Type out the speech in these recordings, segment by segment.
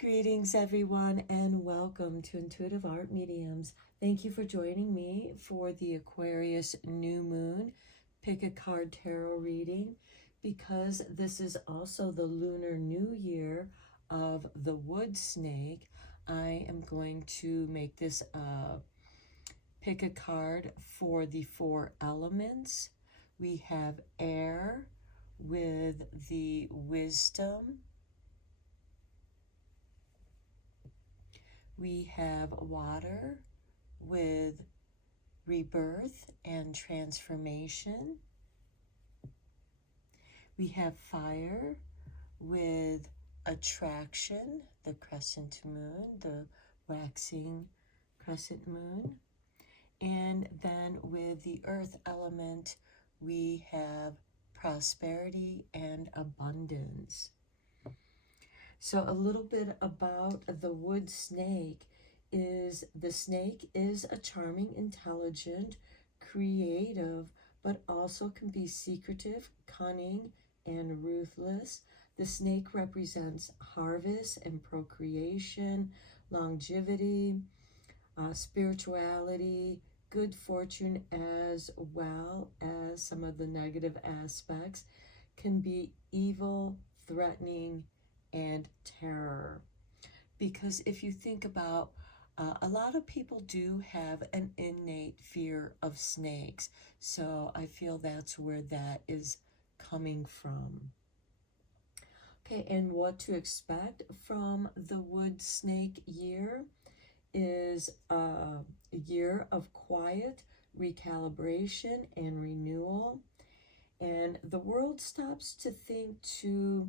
Greetings, everyone, and welcome to Intuitive Art Mediums. Thank you for joining me for the Aquarius New Moon Pick a Card Tarot reading. Because this is also the Lunar New Year of the Wood Snake, I am going to make this pick a card for the 4 elements. We have air with the Wisdom. We have water with rebirth and transformation. We have fire with attraction, the crescent moon, the waxing crescent moon. And then with the earth element, we have prosperity and abundance. So a little bit about the wood snake is the snake is a charming, intelligent, creative, but also can be secretive, cunning, and ruthless. The snake represents harvest and procreation, longevity, spirituality, good fortune, as well as some of the negative aspects can be evil, threatening, and terror. Because if you think about a lot of people do have an innate fear of snakes, so I feel that's where that is coming from. Okay, and what to expect from the wood snake year is a year of quiet recalibration and renewal, and the world stops to think to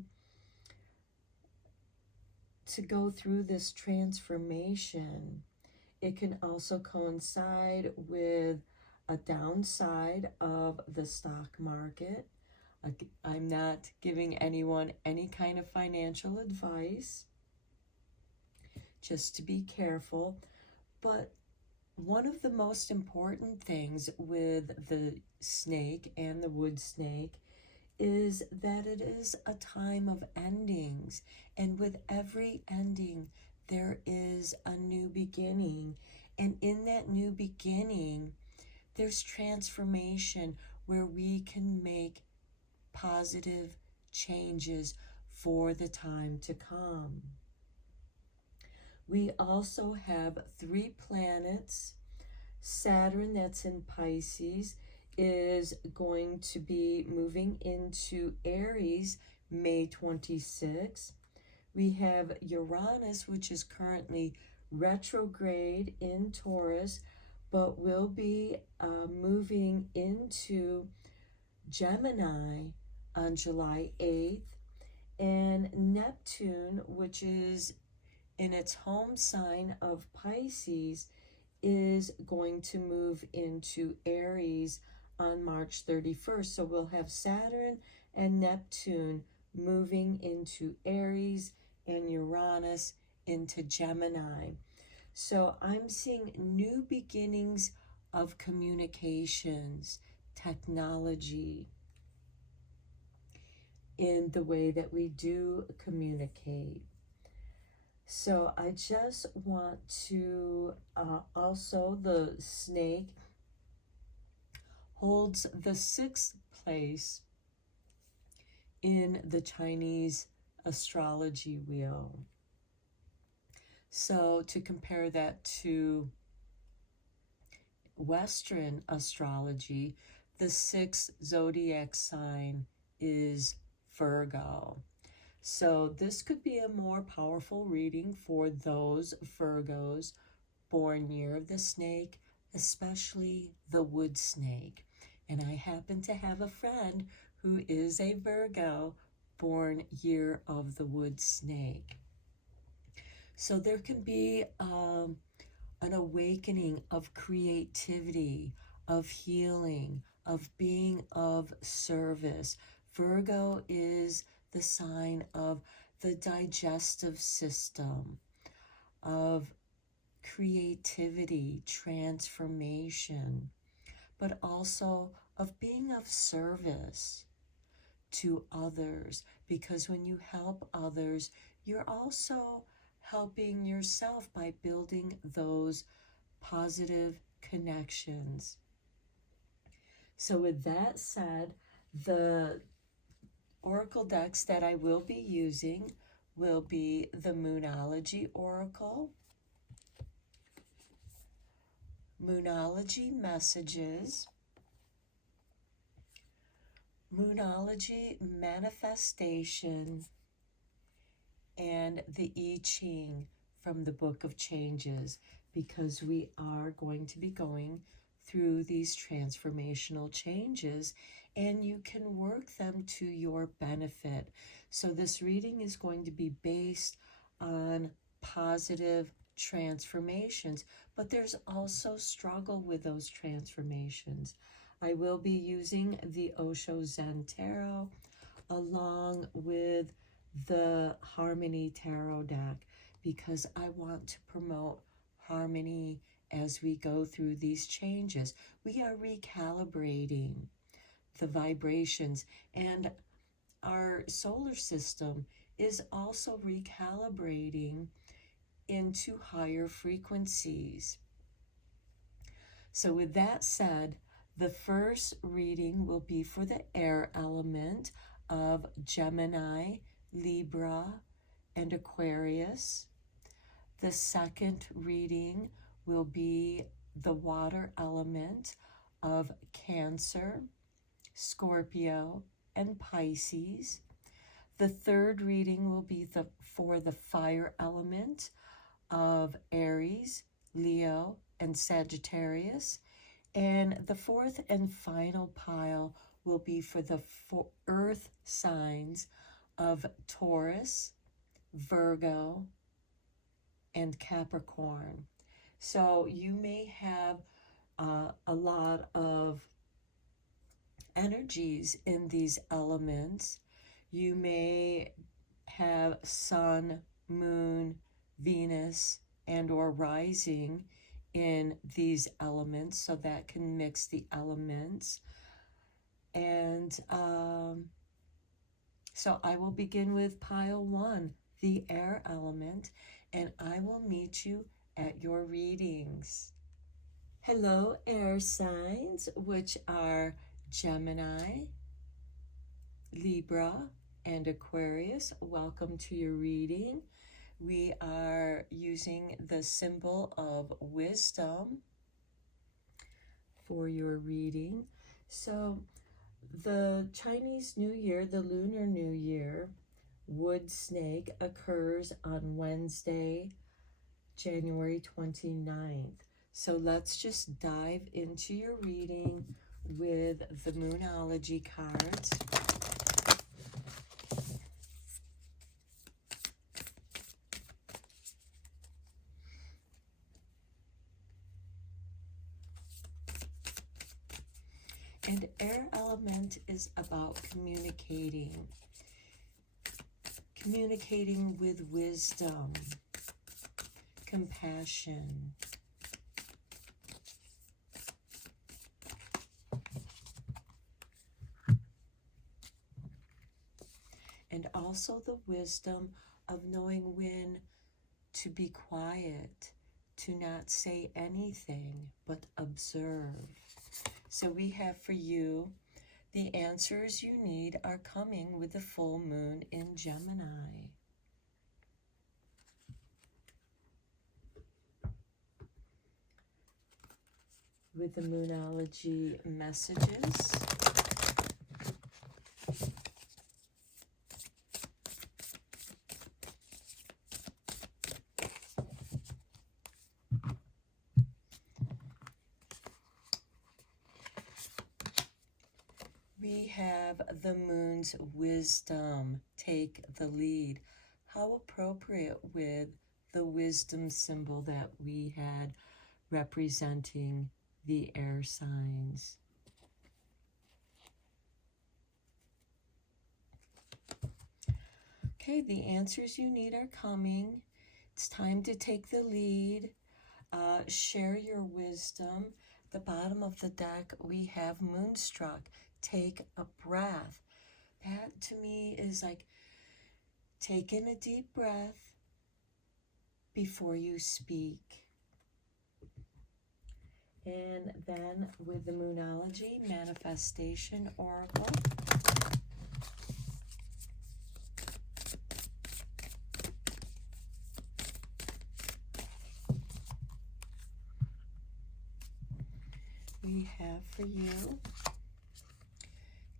go through this transformation. It can also coincide with a downside of the stock market. I'm not giving anyone any kind of financial advice, just to be careful. But one of the most important things with the snake and the wood snake is that it is a time of endings, and with every ending there is a new beginning, and in that new beginning there's transformation where we can make positive changes for the time to come. We also have 3 planets. Saturn, that's in Pisces, is going to be moving into Aries May 26. We have Uranus, which is currently retrograde in Taurus, but will be moving into Gemini on July 8th. And Neptune, which is in its home sign of Pisces, is going to move into Aries on March 31st. So we'll have Saturn and Neptune moving into Aries and Uranus into Gemini. So I'm seeing new beginnings of communications, technology, in the way that we do communicate. So I just want to also, the snake holds the 6th place in the Chinese astrology wheel. So to compare that to Western astrology, the 6th zodiac sign is Virgo. So this could be a more powerful reading for those Virgos born year of the snake, especially the wood snake. And I happen to have a friend who is a Virgo born year of the wood snake. So there can be an awakening of creativity, of healing, of being of service. Virgo is the sign of the digestive system, of creativity, transformation, but also of being of service to others, because when you help others, you're also helping yourself by building those positive connections. So with that said, the oracle decks that I will be using will be the Moonology Oracle, Moonology Messages, Moonology Manifestation, and the I Ching from the Book of Changes, because we are going to be going through these transformational changes and you can work them to your benefit. So this reading is going to be based on positive transformations, but there's also struggle with those transformations. I will be using the Osho Zen Tarot along with the Harmony Tarot deck because I want to promote harmony as we go through these changes. We are recalibrating the vibrations, and our solar system is also recalibrating into higher frequencies. So with that said, the first reading will be for the air element of Gemini, Libra, and Aquarius. The second reading will be the water element of Cancer, Scorpio, and Pisces. The third reading will be for the fire element of Aries, Leo, and Sagittarius. And the fourth and final pile will be for the earth signs of Taurus, Virgo, and Capricorn. So you may have a lot of energies in these elements. You may have Sun, Moon, Venus, and or rising in these elements, so that can mix the elements. And so I will begin with pile 1, the air element, and I will meet you at your readings. Hello, air signs, which are Gemini, Libra, and Aquarius. Welcome to your reading. We are using the symbol of wisdom for your reading. So the Chinese New Year, the Lunar New Year, Wood Snake, occurs on Wednesday, January 29th. So let's just dive into your reading with the Moonology cards. And air element is about communicating with wisdom, compassion, and also the wisdom of knowing when to be quiet, to not say anything, but observe. So we have for you, the answers you need are coming with the full moon in Gemini. With the Moonology messages. We have the moon's wisdom, take the lead. How appropriate with the wisdom symbol that we had representing the air signs. Okay, the answers you need are coming. It's time to take the lead. Share your wisdom. The bottom of the deck, we have Moonstruck. Take a breath. That to me is like, take in a deep breath before you speak. And then with the Moonology Manifestation Oracle, we have for you,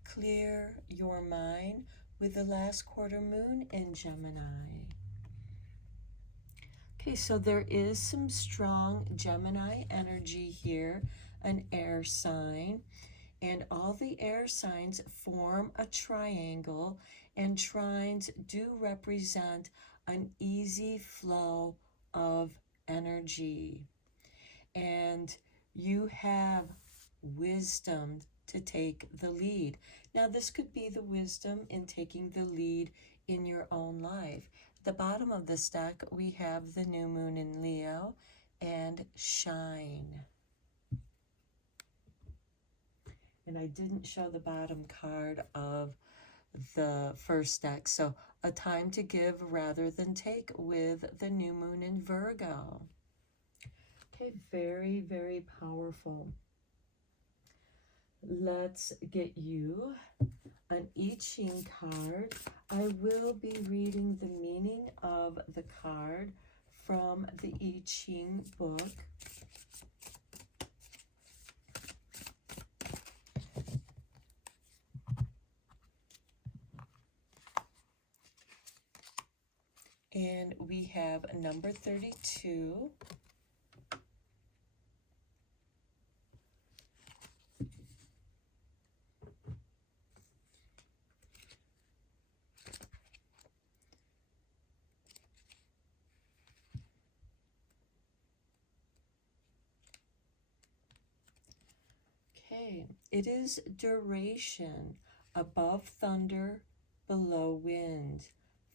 clear your mind with the last quarter moon in Gemini. Okay, so there is some strong Gemini energy here, an air sign, and all the air signs form a triangle, and trines do represent an easy flow of energy. And you have wisdom to take the lead. Now, this could be the wisdom in taking the lead in your own life. At the bottom of this deck, we have the new moon in Leo and shine. And I didn't show the bottom card of the first deck. So a time to give rather than take with the new moon in Virgo. Okay, very, very powerful. Let's get you an I Ching card. I will be reading the meaning of the card from the I Ching book. And we have number 32. Okay, it is duration, above thunder, below wind.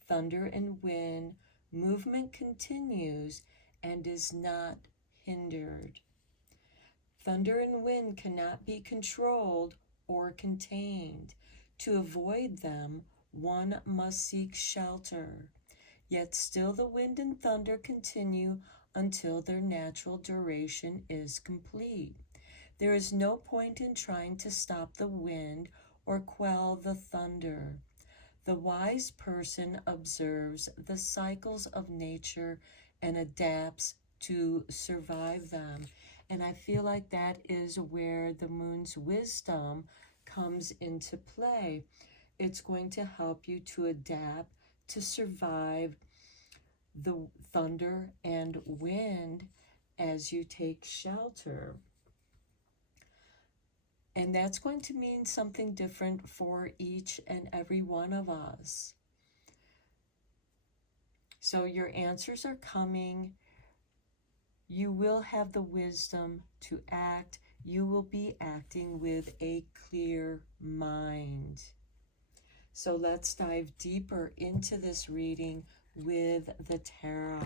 Thunder and wind, movement continues and is not hindered. Thunder and wind cannot be controlled or contained. To avoid them, one must seek shelter. Yet still the wind and thunder continue until their natural duration is complete. There is no point in trying to stop the wind or quell the thunder. The wise person observes the cycles of nature and adapts to survive them. And I feel like that is where the moon's wisdom comes into play. It's going to help you to adapt, to survive the thunder and wind as you take shelter. And that's going to mean something different for each and every one of us. So your answers are coming. You will have the wisdom to act. You will be acting with a clear mind. So let's dive deeper into this reading with the tarot.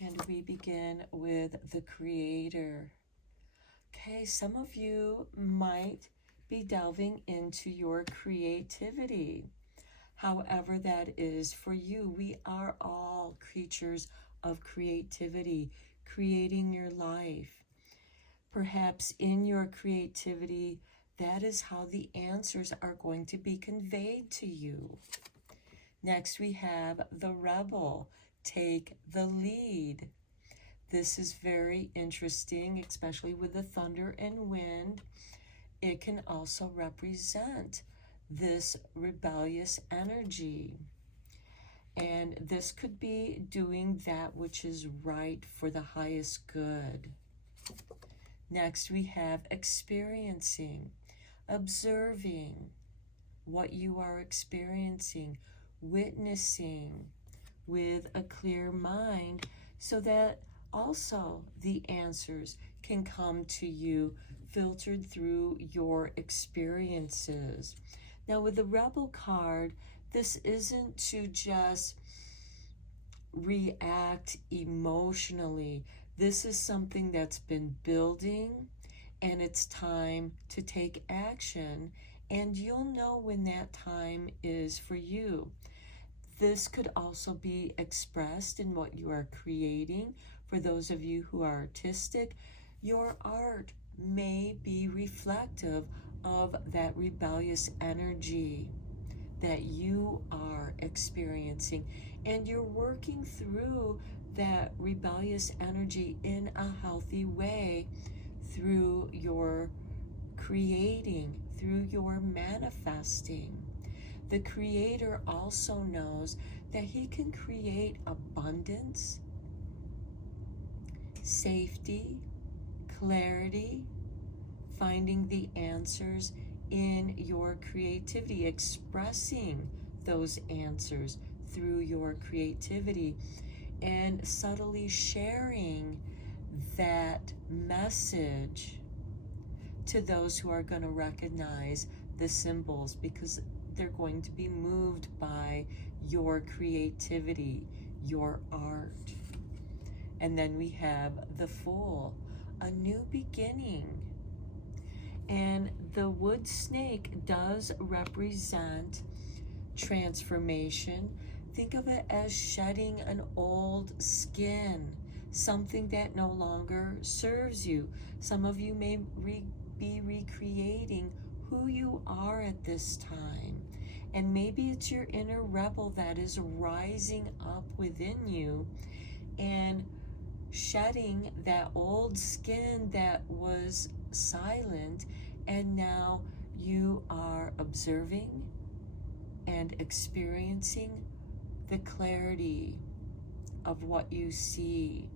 And we begin with the Creator. Okay, some of you might be delving into your creativity. However that is for you, we are all creatures of creativity, creating your life. Perhaps in your creativity, that is how the answers are going to be conveyed to you. Next, we have the Rebel. Take the lead. This is very interesting, especially with the thunder and wind. It can also represent this rebellious energy. And this could be doing that which is right for the highest good. Next, we have experiencing, observing what you are experiencing, witnessing with a clear mind, so that also the answers can come to you filtered through your experiences. Now with the Rebel card, this isn't to just react emotionally. This is something that's been building, and it's time to take action, and you'll know when that time is for you. This could also be expressed in what you are creating. For those of you who are artistic, your art may be reflective of that rebellious energy that you are experiencing, and you're working through that rebellious energy in a healthy way through your creating, through your manifesting. The Creator also knows that he can create abundance, safety, clarity, finding the answers in your creativity, expressing those answers through your creativity, and subtly sharing that message to those who are going to recognize the symbols, because they're going to be moved by your creativity, your art. And then we have the Fool, a new beginning. And the wood snake does represent transformation. Think of it as shedding an old skin, something that no longer serves you. Some of you may be recreating who you are at this time. And maybe it's your inner rebel that is rising up within you and shedding that old skin that was silent, and now you are observing and experiencing the clarity of what you see.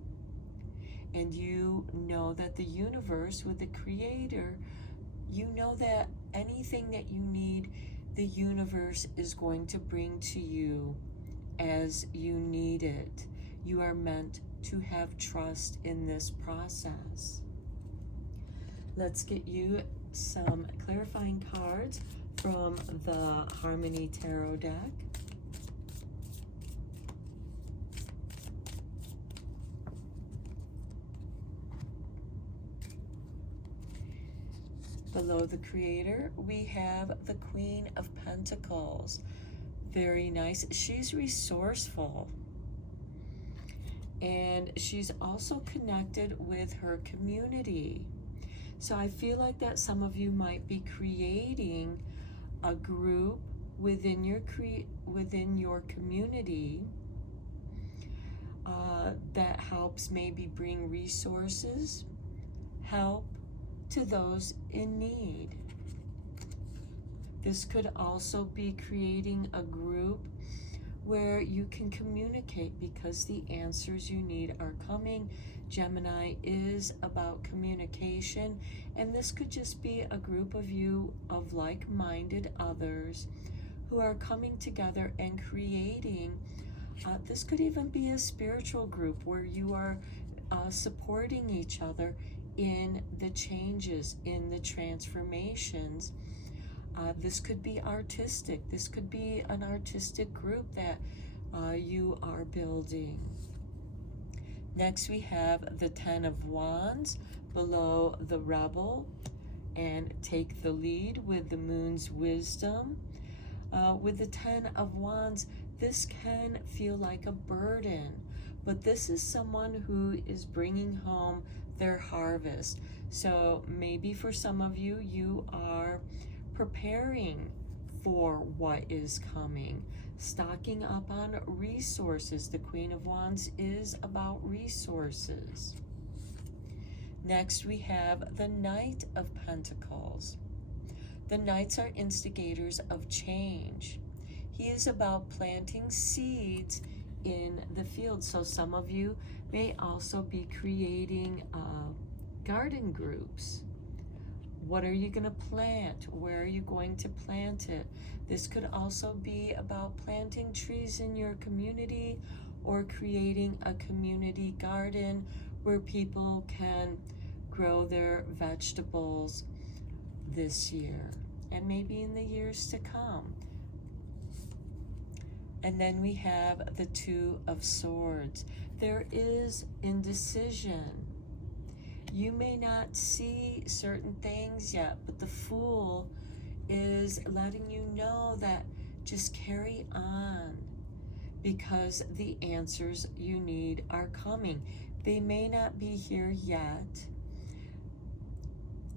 And you know that the universe, with the Creator, you know that anything that you need, the universe is going to bring to you as you need it. You are meant to have trust in this process. Let's get you some clarifying cards from the Harmony Tarot deck. Below the Creator, we have the Queen of Pentacles. Very nice. She's resourceful. And she's also connected with her community. So I feel like that some of you might be creating a group within your community that helps maybe bring resources, help to those in need. This could also be creating a group where you can communicate, because the answers you need are coming. Gemini is about communication, and this could just be a group of you of like-minded others who are coming together and creating. This could even be a spiritual group where you are supporting each other in the changes, in the transformations. This could be artistic. This could be an artistic group that you are building. Next, we have the Ten of Wands below the Rebel, and take the lead with the Moon's wisdom. With the Ten of Wands, this can feel like a burden, but this is someone who is bringing home their harvest. So maybe for some of you, you are preparing for what is coming, stocking up on resources. The Queen of Wands is about resources. Next, we have the Knight of Pentacles. The Knights are instigators of change. He is about planting seeds in the field. So some of you may also be creating garden groups. What are you going to plant? Where are you going to plant it? This could also be about planting trees in your community, or creating a community garden where people can grow their vegetables this year and maybe in the years to come. And then we have the Two of Swords. There is indecision. You may not see certain things yet, but the Fool is letting you know that just carry on, because the answers you need are coming. They may not be here yet,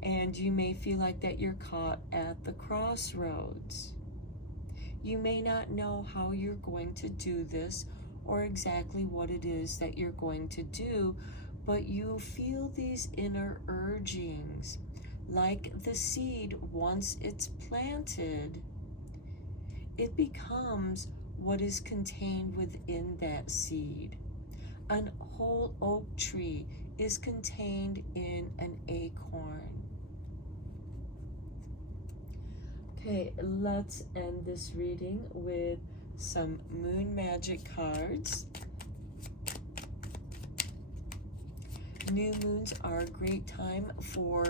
and you may feel like that you're caught at the crossroads. You may not know how you're going to do this or exactly what it is that you're going to do, but you feel these inner urgings. Like the seed, once it's planted, it becomes what is contained within that seed. An whole oak tree is contained in an acorn. Okay, let's end this reading with some moon magic cards. New moons are a great time for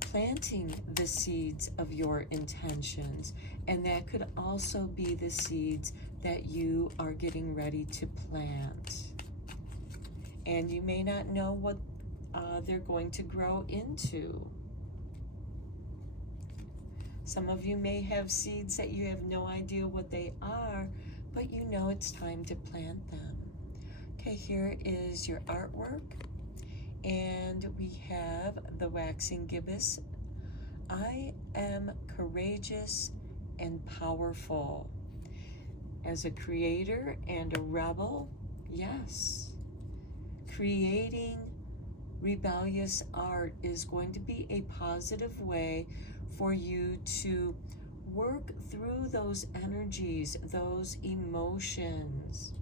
planting the seeds of your intentions, and that could also be the seeds that you are getting ready to plant. And you may not know what they're going to grow into. Some of you may have seeds that you have no idea what they are, but you know it's time to plant them. Okay, here is your artwork. And we have the waxing gibbous. I am courageous and powerful. As a creator and a rebel, yes. Creating rebellious art is going to be a positive way for you to work through those energies, those emotions.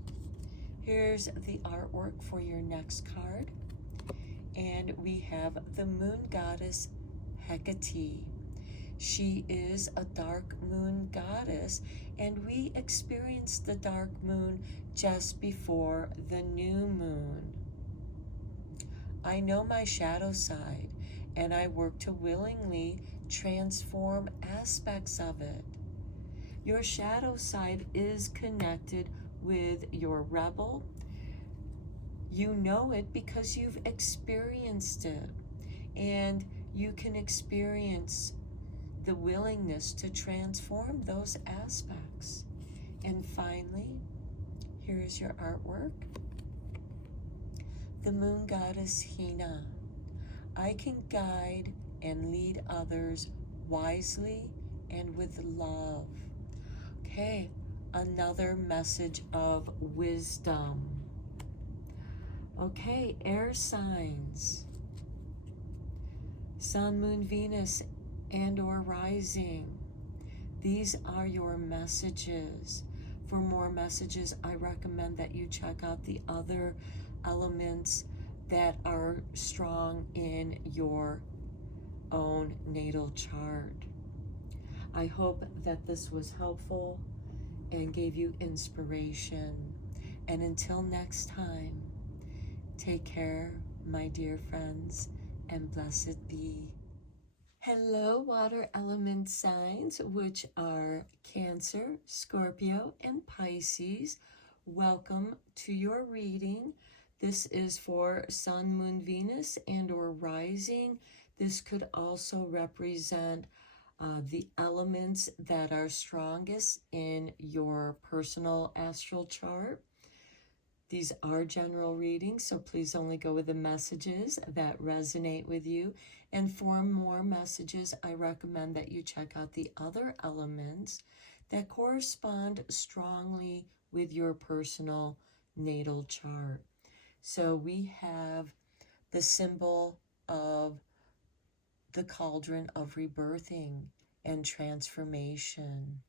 Here's the artwork for your next card. And we have the moon goddess Hecate. She is a dark moon goddess, and we experience the dark moon just before the new moon. I know my shadow side, and I work to willingly transform aspects of it. Your shadow side is connected with your rebel. You know it because you've experienced it, and you can experience the willingness to transform those aspects. And finally, here's your artwork. The moon goddess Hina. I can guide and lead others wisely and with love. Okay, another message of wisdom. Okay, air signs. Sun, Moon, Venus, and or rising. These are your messages. For more messages, I recommend that you check out the other elements that are strong in your own natal chart. I hope that this was helpful and gave you inspiration. And until next time, take care, my dear friends, and blessed be. Hello, water element signs, which are Cancer, Scorpio, and Pisces. Welcome to your reading. This is for Sun, Moon, Venus, and or rising. This could also represent the elements that are strongest in your personal astral chart. These are general readings, so please only go with the messages that resonate with you. And for more messages, I recommend that you check out the other elements that correspond strongly with your personal natal chart. So we have the symbol of the cauldron of rebirthing and transformation.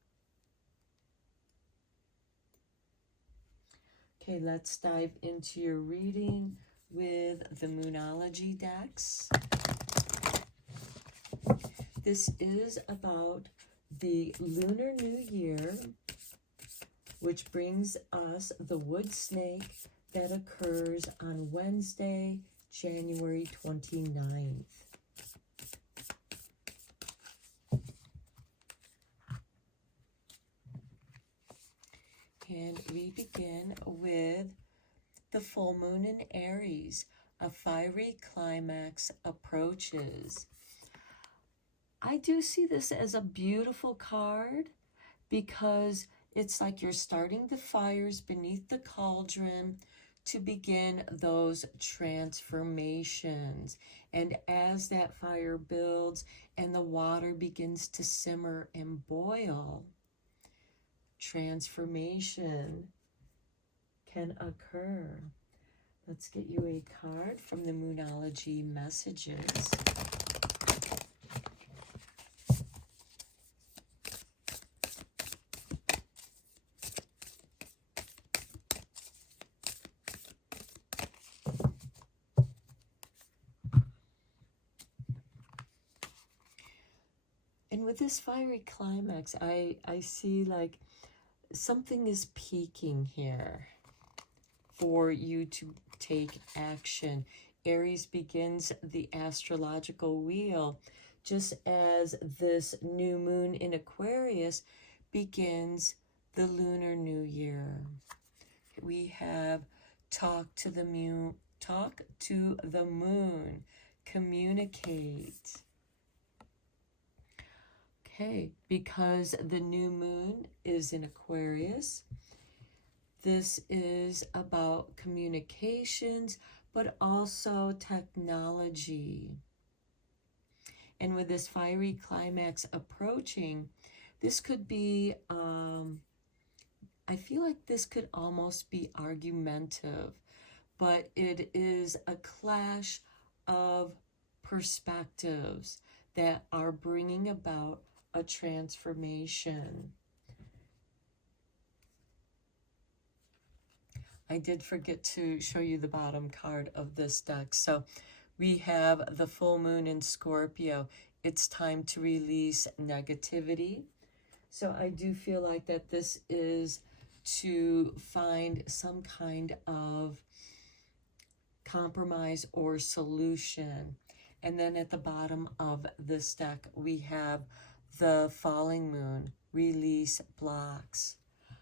Okay, let's dive into your reading with the Moonology decks. This is about the Lunar New Year, which brings us the wood snake that occurs on Wednesday, January 29th. we begin with the full moon in Aries. A fiery climax approaches. I do see this as a beautiful card because it's like you're starting the fires beneath the cauldron to begin those transformations. And as that fire builds and the water begins to simmer and boil, transformation can occur. Let's get you a card from the Moonology messages. And with this fiery climax, I see like something is peaking here for you to take action. Aries begins the astrological wheel just as this new moon in Aquarius begins the lunar new year. We have talk to the moon, communicate. Okay, because the new moon is in Aquarius, this is about communications, but also technology. And with this fiery climax approaching, this could be, I feel like this could almost be argumentative, but it is a clash of perspectives that are bringing about a transformation. I did forget to show you the bottom card of this deck. So we have the full moon in Scorpio. It's time to release negativity. So I do feel like that this is to find some kind of compromise or solution. And then at the bottom of this deck, we have the falling moon, release blocks.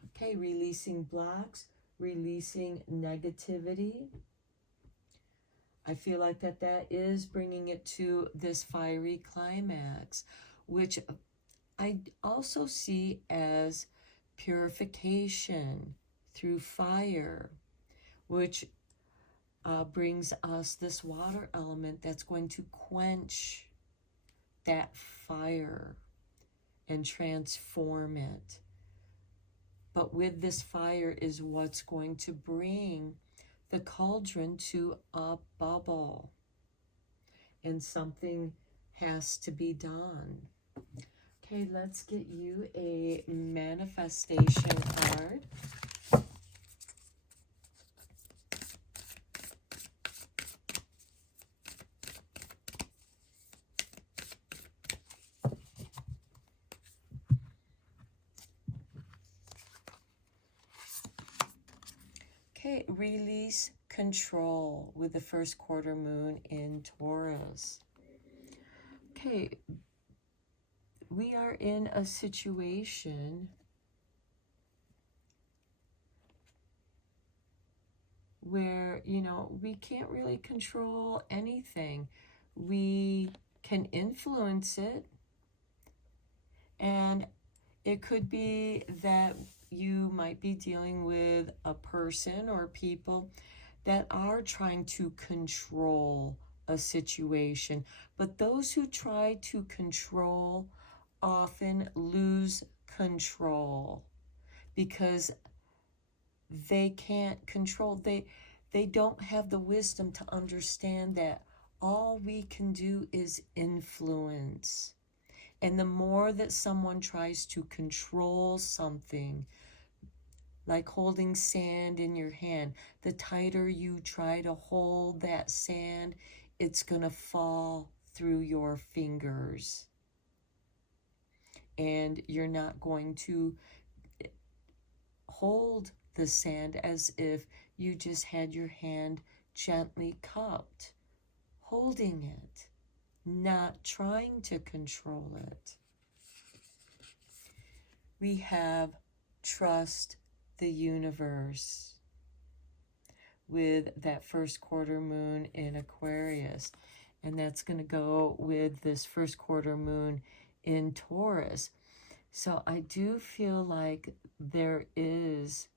Okay, releasing blocks, releasing negativity. I feel like that is bringing it to this fiery climax, which I also see as purification through fire, which brings us this water element that's going to quench that fire and transform it. But with this fire is what's going to bring the cauldron to a bubble. And something has to be done. Okay, let's get you a manifestation card. Okay, release control with the first quarter moon in Taurus. Okay, we are in a situation where, you know, we can't really control anything. We can influence it, and it could be that you might be dealing with a person or people that are trying to control a situation. But those who try to control often lose control because they can't control. They don't have the wisdom to understand that all we can do is influence. And the more that someone tries to control something, like holding sand in your hand, the tighter you try to hold that sand, it's going to fall through your fingers. And you're not going to hold the sand as if you just had your hand gently cupped, holding it, not trying to control it. We have trust the universe with that first quarter moon in Aquarius. And that's going to go with this first quarter moon in Taurus. So I do feel like there is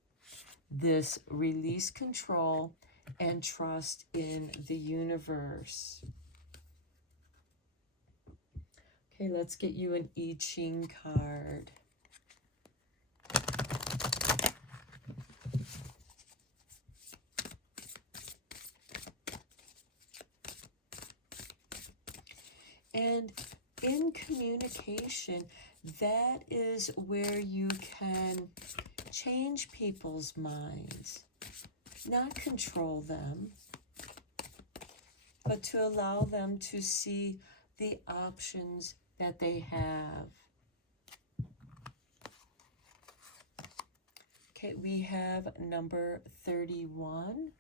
this release control and trust in the universe. Okay, let's get you an I Ching card. And in communication, that is where you can change people's minds, not control them, but to allow them to see the options that they have. Okay, we have number 31.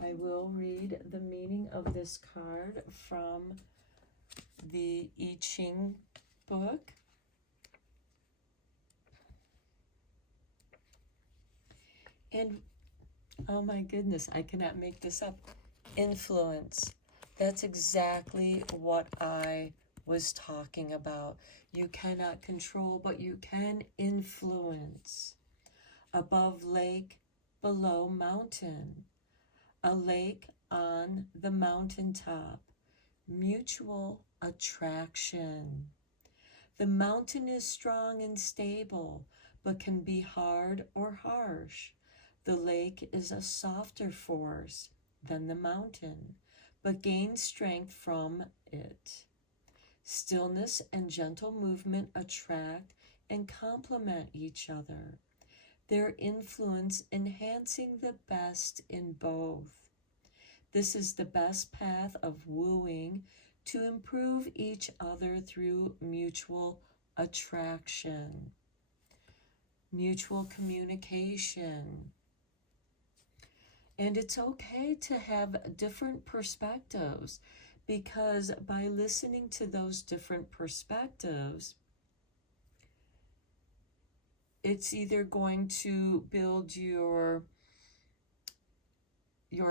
I will read the meaning of this card from the I Ching book. And, oh my goodness, I cannot make this up. Influence. That's exactly what I was talking about. You cannot control, but you can influence. Above lake, below mountain. A lake on the mountaintop. Mutual attraction. The mountain is strong and stable, but can be hard or harsh. The lake is a softer force than the mountain, but gains strength from it. Stillness and gentle movement attract and complement each other, their influence enhancing the best in both. This is the best path of wooing to improve each other through mutual attraction, mutual communication. And it's okay to have different perspectives, because by listening to those different perspectives, it's either going to build your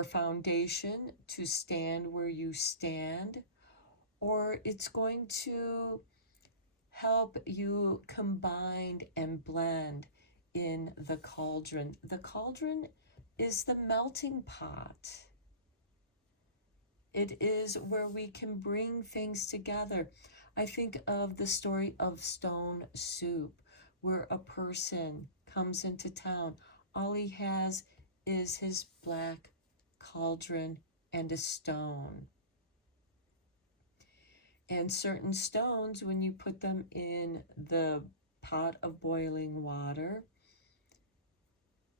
foundation to stand where you stand, or it's going to help you combine and blend in the cauldron. The cauldron is the melting pot. It is where we can bring things together. I think of the story of stone soup, where a person comes into town. All he has is his black cauldron and a stone. And certain stones, when you put them in the pot of boiling water,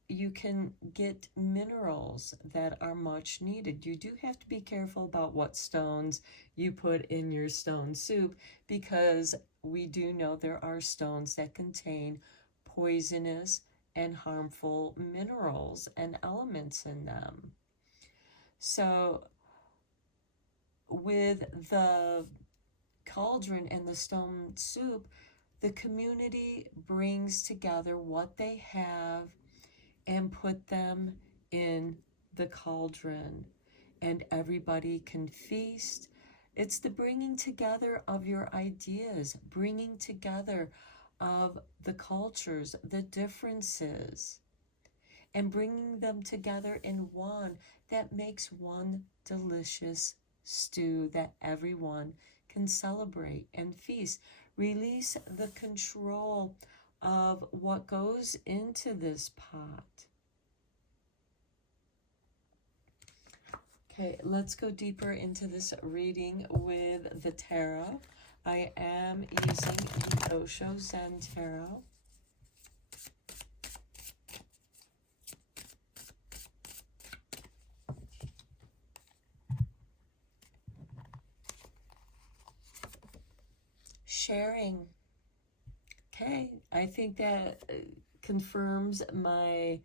you can get minerals that are much needed. You do have to be careful about what stones you put in your stone soup, because we do know there are stones that contain poisonous and harmful minerals and elements in them. So with the cauldron and the stone soup, the community brings together what they have and put them in the cauldron, and everybody can feast. It's the bringing together of your ideas, bringing together of the cultures, the differences, and bringing them together in one that makes one delicious stew that everyone can celebrate and feast. Release the control of what goes into this pot. Okay, let's go deeper into this reading with the tarot. I am using the Osho Zen Tarot. Sharing. Okay, I think that confirms my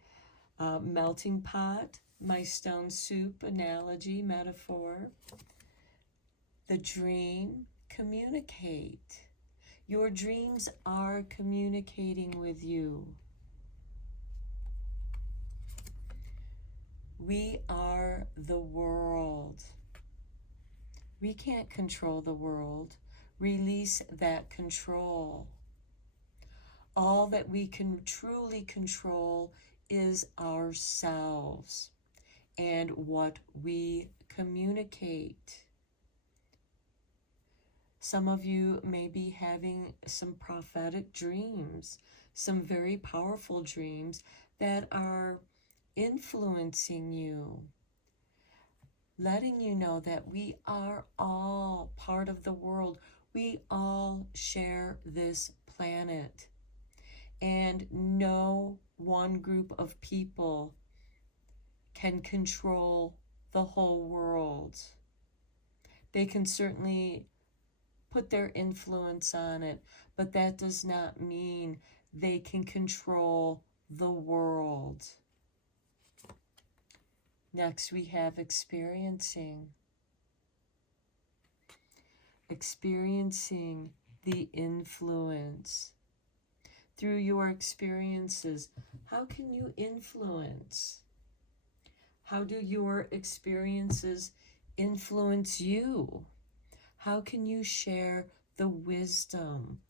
melting pot, my stone soup analogy, metaphor. The dream, communicate. Your dreams are communicating with you. We are the world. We can't control the world. Release that control. All that we can truly control is ourselves and what we communicate. Some of you may be having some prophetic dreams, some very powerful dreams that are influencing you, letting you know that we are all part of the world. We all share this planet, and no one group of people can control the whole world. They can certainly put their influence on it, but that does not mean they can control the world. Next, we have experiencing. Experiencing the influence. Through your experiences, how can you influence? How do your experiences influence you? How can you share the wisdom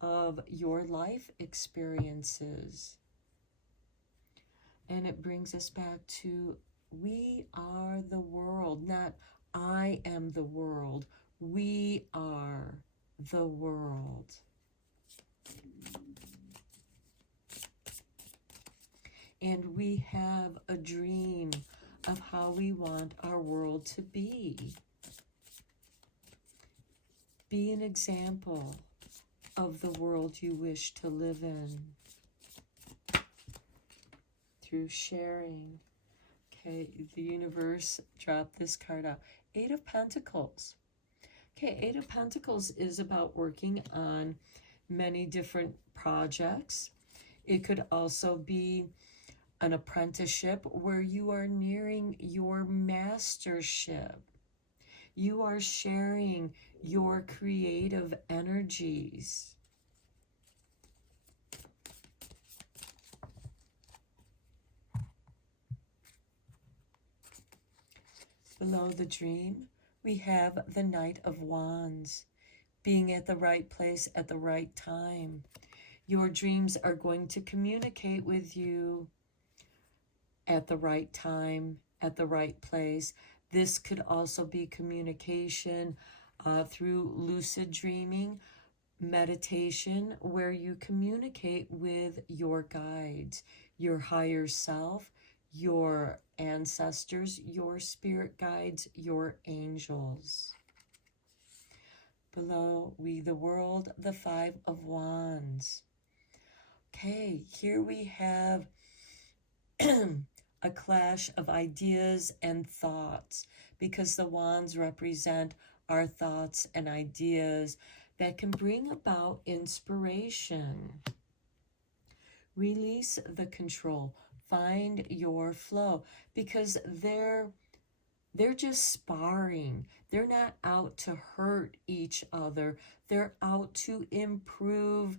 of your life experiences? And it brings us back to, we are the world, not I am the world. We are the world. And we have a dream of how we want our world to be. Be an example of the world you wish to live in through sharing. Okay, the universe dropped this card out. Eight of Pentacles. Okay, Eight of Pentacles is about working on many different projects. It could also be an apprenticeship where you are nearing your mastership. You are sharing your creative energies. Below the dream, we have the Knight of Wands, being at the right place at the right time. Your dreams are going to communicate with you at the right time, at the right place. This could also be communication through lucid dreaming, meditation, where you communicate with your guides, your higher self, your ancestors, your spirit guides, your angels. Below, we the world, the Five of Wands. Okay, here we have a clash of ideas and thoughts, because the wands represent our thoughts and ideas that can bring about inspiration. Release the control. Find your flow, because they're just sparring. They're not out to hurt each other. They're out to improve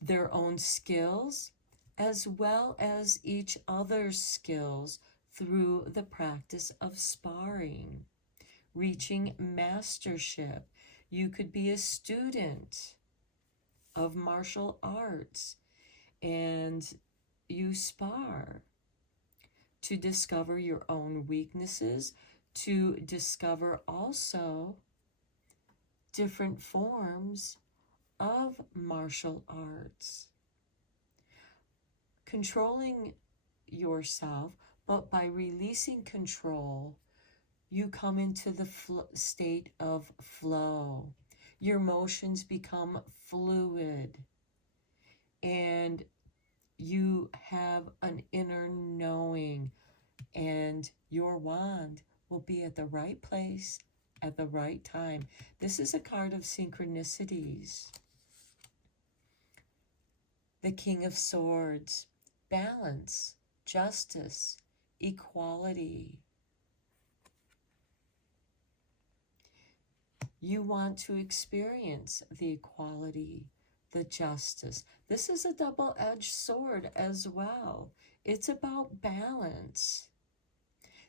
their own skills as well as each other's skills through the practice of sparring, reaching mastership. You could be a student of martial arts and you spar to discover your own weaknesses, to discover also different forms of martial arts. Controlling yourself, but by releasing control, you come into the state of flow. Your emotions become fluid, and you have an inner knowing, and your wand will be at the right place at the right time. This is a card of synchronicities. The King of Swords, balance, justice, equality. You want to experience the equality, the justice. This is a double-edged sword as well. It's about balance.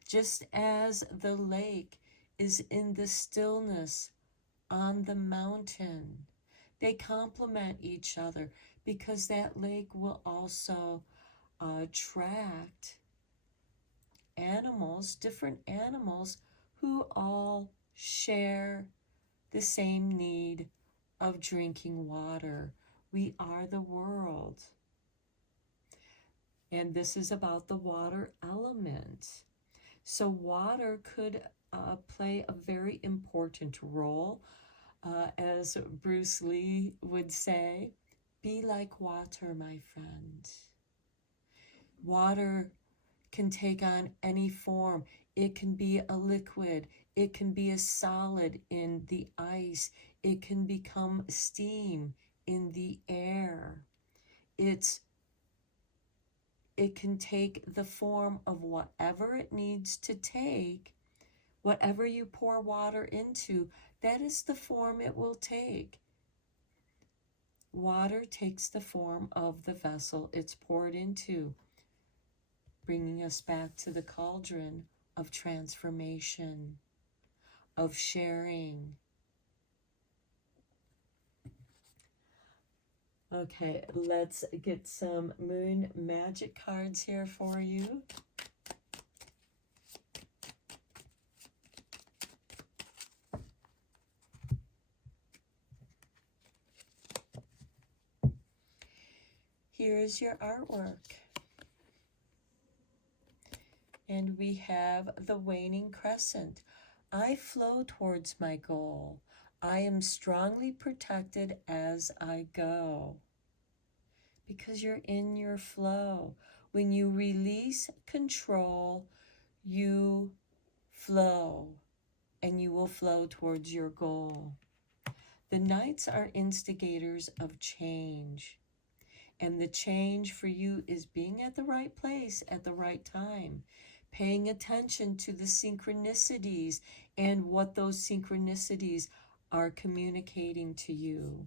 Just as the lake is in the stillness on the mountain, they complement each other because that lake will also attract animals, different animals who all share the same need of drinking water. We are the world. And this is about the water element. So water could play a very important role. As Bruce Lee would say, be like water, my friend. Water can take on any form. It can be a liquid. It can be a solid in the ice. It can become steam in the air. It can take the form of whatever it needs to take. Whatever you pour water into, that is the form it will take. Water takes the form of the vessel it's poured into, bringing us back to the cauldron of transformation, of sharing. Okay, let's get some moon magic cards here for you. Here is your artwork. And we have the waning crescent. I flow towards my goal. I am strongly protected as I go. Because you're in your flow. When you release control, you flow, and you will flow towards your goal. The Knights are instigators of change. And the change for you is being at the right place at the right time, paying attention to the synchronicities and what those synchronicities are communicating to you.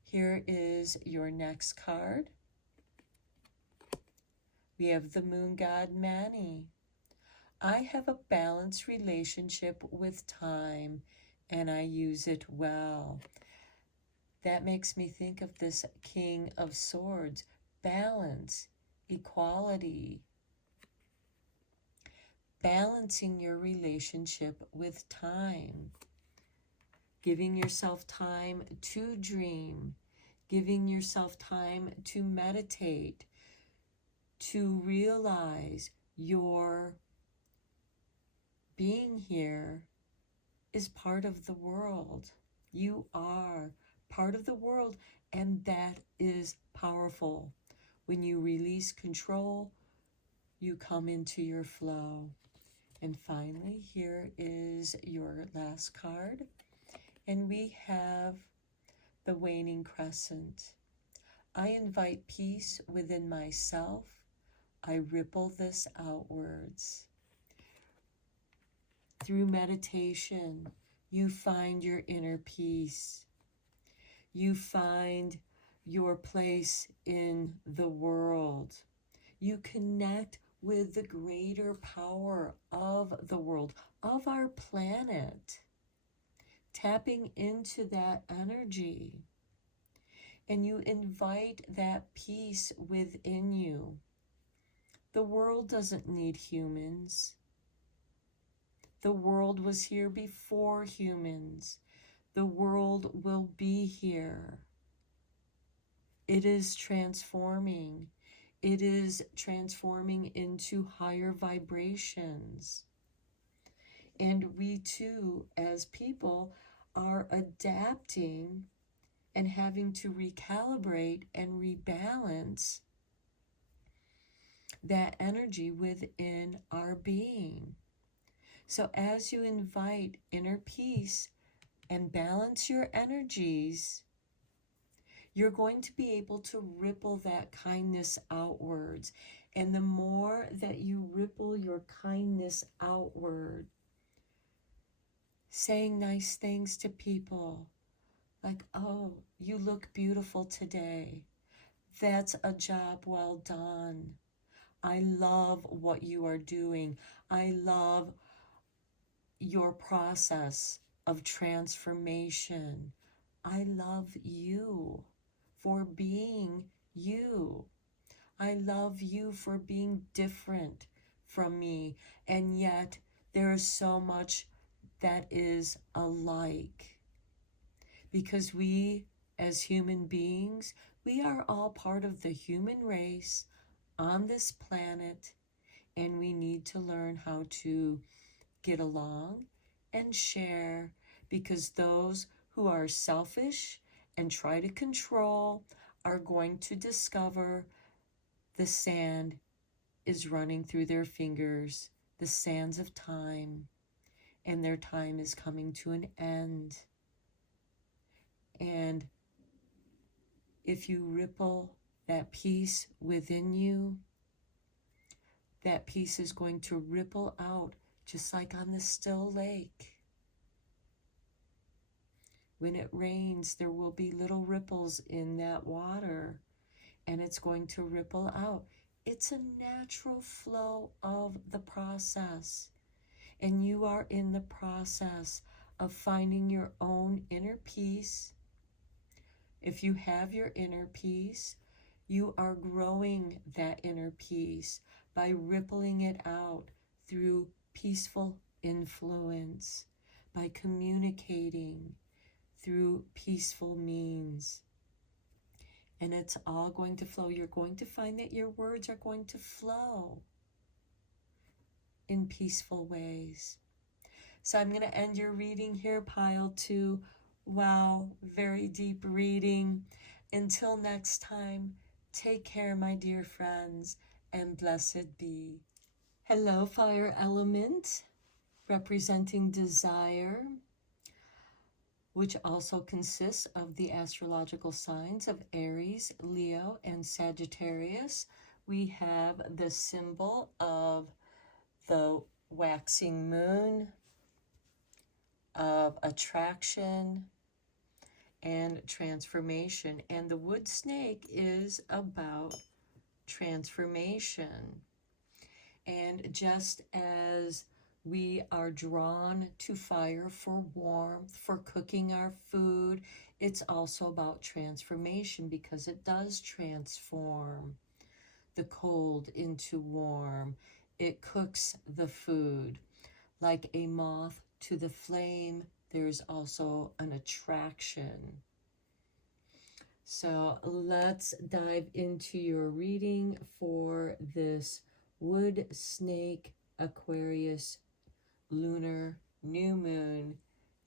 Here is your next card. We have the moon god Mani. I have a balanced relationship with time, and I use it well. That makes me think of this King of Swords. Balance, equality. Balancing your relationship with time. Giving yourself time to dream. Giving yourself time to meditate. To realize your being here is part of the world. You are part of the world, and that is powerful. When you release control, you come into your flow. And finally, here is your last card. And we have the waning crescent. I invite peace within myself. I ripple this outwards. Through meditation, you find your inner peace. You find your place in the world. You connect with the greater power of the world, of our planet, tapping into that energy. And you invite that peace within you. The world doesn't need humans. The world was here before humans. The world will be here. It is transforming. It is transforming into higher vibrations. And we too, as people, are adapting and having to recalibrate and rebalance that energy within our being. So as you invite inner peace and balance your energies, you're going to be able to ripple that kindness outwards. And the more that you ripple your kindness outward, saying nice things to people. Like, oh, you look beautiful today. That's a job well done. I love what you are doing. I love your process of transformation. I love you for being you. I love you for being different from me. And yet there is so much that is alike. Because we, as human beings, we are all part of the human race on this planet, and we need to learn how to get along and share, because those who are selfish and try to control are going to discover the sand is running through their fingers, the sands of time, and their time is coming to an end. And if you ripple that peace within you, that peace is going to ripple out, just like on the still lake. When it rains, there will be little ripples in that water, and it's going to ripple out. It's a natural flow of the process. And you are in the process of finding your own inner peace. If you have your inner peace, you are growing that inner peace by rippling it out through peaceful influence, by communicating through peaceful means. And it's all going to flow. You're going to find that your words are going to flow in peaceful ways. So I'm going to end your reading here, pile 2. Wow, very deep reading. Until next time, take care, my dear friends, and blessed be. Hello, fire element, representing desire, which also consists of the astrological signs of Aries, Leo, and Sagittarius. We have the symbol of the waxing moon, of attraction and transformation. And the wood snake is about transformation. And just as we are drawn to fire for warmth, for cooking our food, it's also about transformation, because it does transform the cold into warm. It cooks the food. Like a moth to the flame, there's also an attraction. So let's dive into your reading for this wood snake Aquarius lunar new moon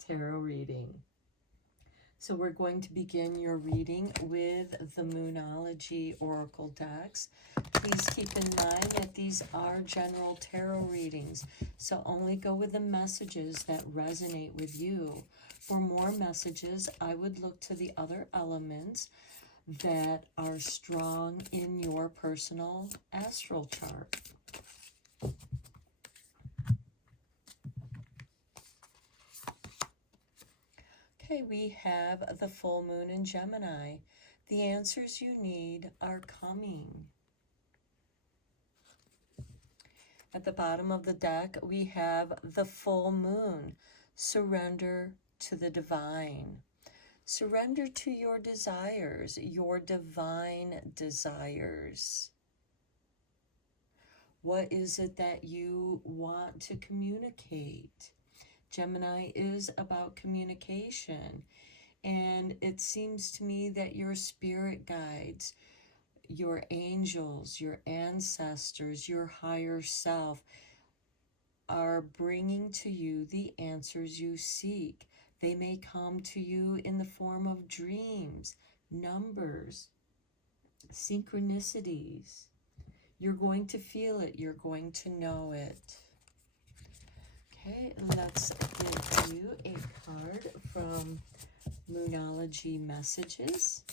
tarot reading. So we're going to begin your reading with the Moonology Oracle decks. Please keep in mind that these are general tarot readings, so only go with the messages that resonate with you. For more messages, I would look to the other elements that are strong in your personal astral chart. Okay, we have the full moon in Gemini. The answers you need are coming. At the bottom of the deck, we have the full moon. Surrender to the divine. Surrender to your desires, your divine desires. What is it that you want to communicate? Gemini is about communication, and it seems to me that your spirit guides, your angels, your ancestors, your higher self are bringing to you the answers you seek. They may come to you in the form of dreams, numbers, synchronicities. You're going to feel it. You're going to know it. Okay, let's give you a card from Moonology Messages.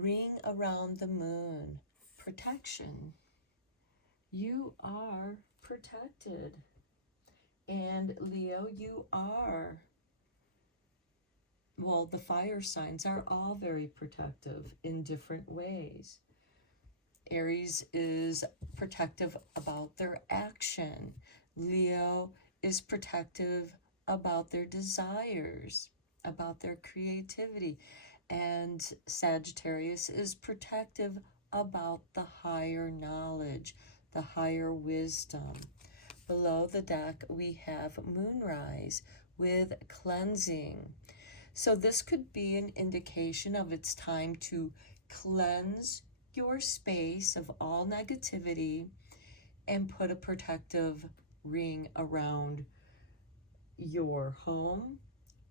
ring around the moon, protection. You are protected. And Leo, you are, well, the fire signs are all very protective in different ways. Aries is protective about their action. Leo is protective about their desires, about their creativity. And Sagittarius is protective about the higher knowledge, the higher wisdom. Below the deck, we have Moonrise with cleansing. So this could be an indication of it's time to cleanse your space of all negativity and put a protective ring around your home,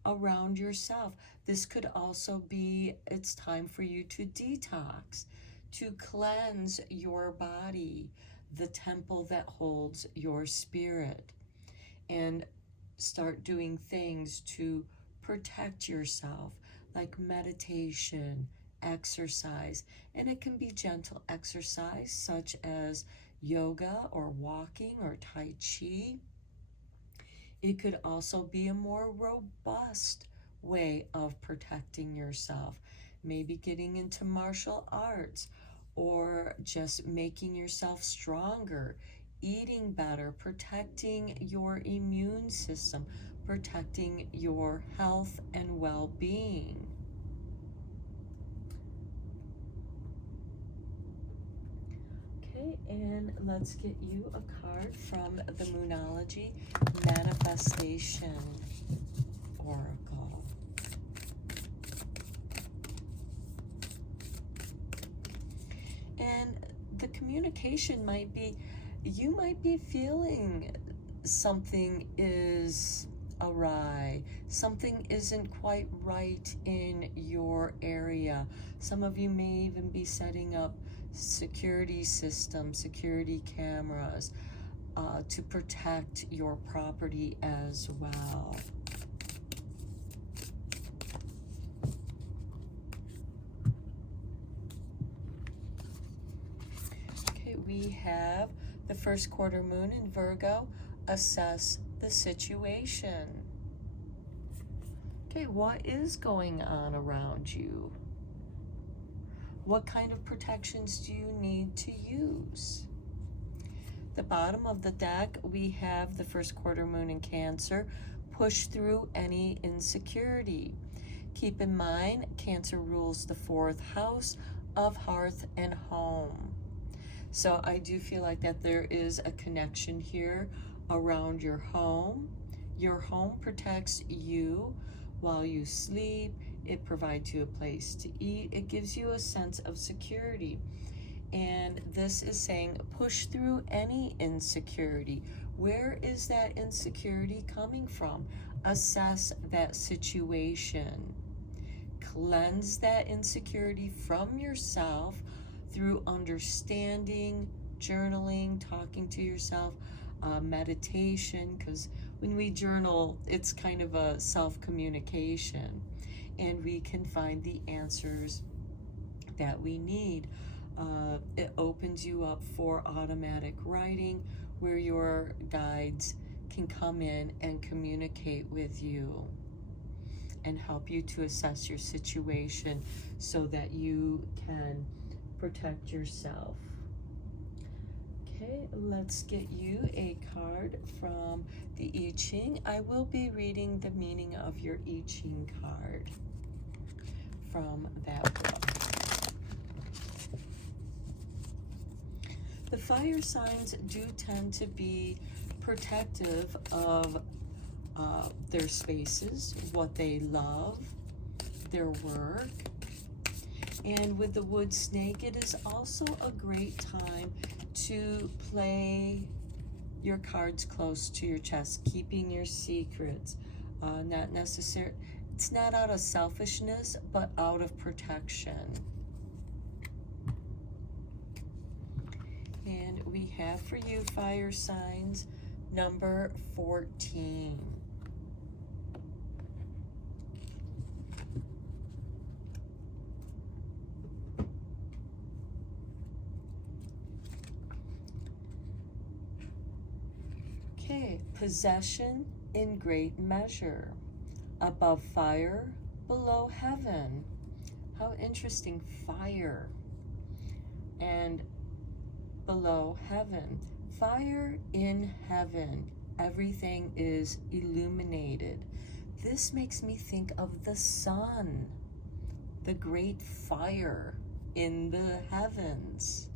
around yourself. This could also be it's time for you to detox, to cleanse your body, the temple that holds your spirit, and start doing things to protect yourself, like meditation, exercise. And it can be gentle exercise such as yoga or walking or tai chi. It could also be a more robust way of protecting yourself, maybe getting into martial arts or just making yourself stronger, eating better, protecting your immune system, protecting your health and well-being. Okay, and let's get you a card from the Moonology Manifestation Oracle. And the communication might be, you might be feeling something is awry, something isn't quite right in your area. Some of you may even be setting up security systems, security cameras to protect your property as well. Okay, we have the first quarter moon in Virgo. Assess the situation. Okay, what is going on around you? What kind of protections do you need to use? The bottom of the deck, we have the first quarter moon in Cancer. Push through any insecurity. Keep in mind, Cancer rules the 4th house of hearth and home. So I do feel like that there is a connection here around your home. Your home protects you while you sleep. It provides you a place to eat. It gives you a sense of security. And this is saying push through any insecurity. Where is that insecurity coming from? Assess that situation. Cleanse that insecurity from yourself through understanding, journaling, talking to yourself, meditation, because when we journal, it's kind of a self-communication, and we can find the answers that we need. It opens you up for automatic writing, where your guides can come in and communicate with you and help you to assess your situation so that you can protect yourself. Okay, let's get you a card from the I Ching. I will be reading the meaning of your I Ching card from that book. The fire signs do tend to be protective of their spaces, what they love, their work. And with the wood snake, it is also a great time to play your cards close to your chest, keeping your secrets. Not necessary. It's not out of selfishness, but out of protection. And we have for you, fire signs, number 14. possession in great measure, above fire, below heaven. How interesting, fire and below heaven. Fire in heaven, everything is illuminated. This makes me think of the sun, the great fire in the heavens.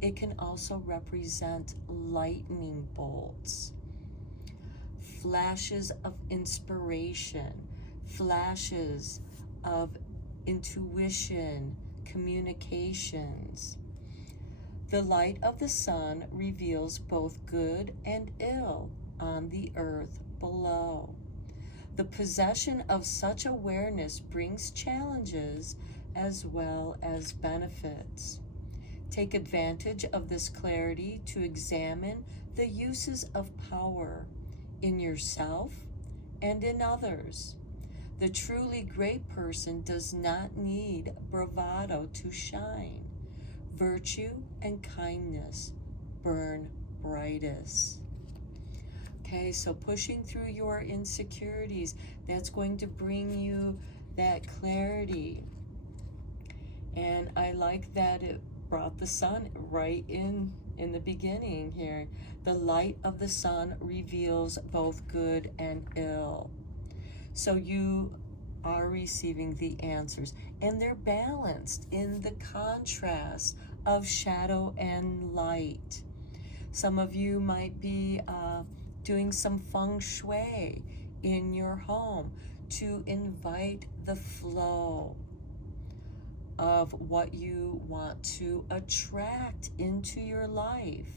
It can also represent lightning bolts, flashes of inspiration, flashes of intuition, communications. The light of the sun reveals both good and ill on the earth below. The possession of such awareness brings challenges as well as benefits. Take advantage of this clarity to examine the uses of power in yourself and in others. The truly great person does not need bravado to shine. Virtue and kindness burn brightest. Okay, so pushing through your insecurities, that's going to bring you that clarity. And I like that it brought the sun right in the beginning here. The light of the sun reveals both good and ill. So you are receiving the answers, and they're balanced in the contrast of shadow and light. Some of you might be doing some feng shui in your home to invite the flow of what you want to attract into your life.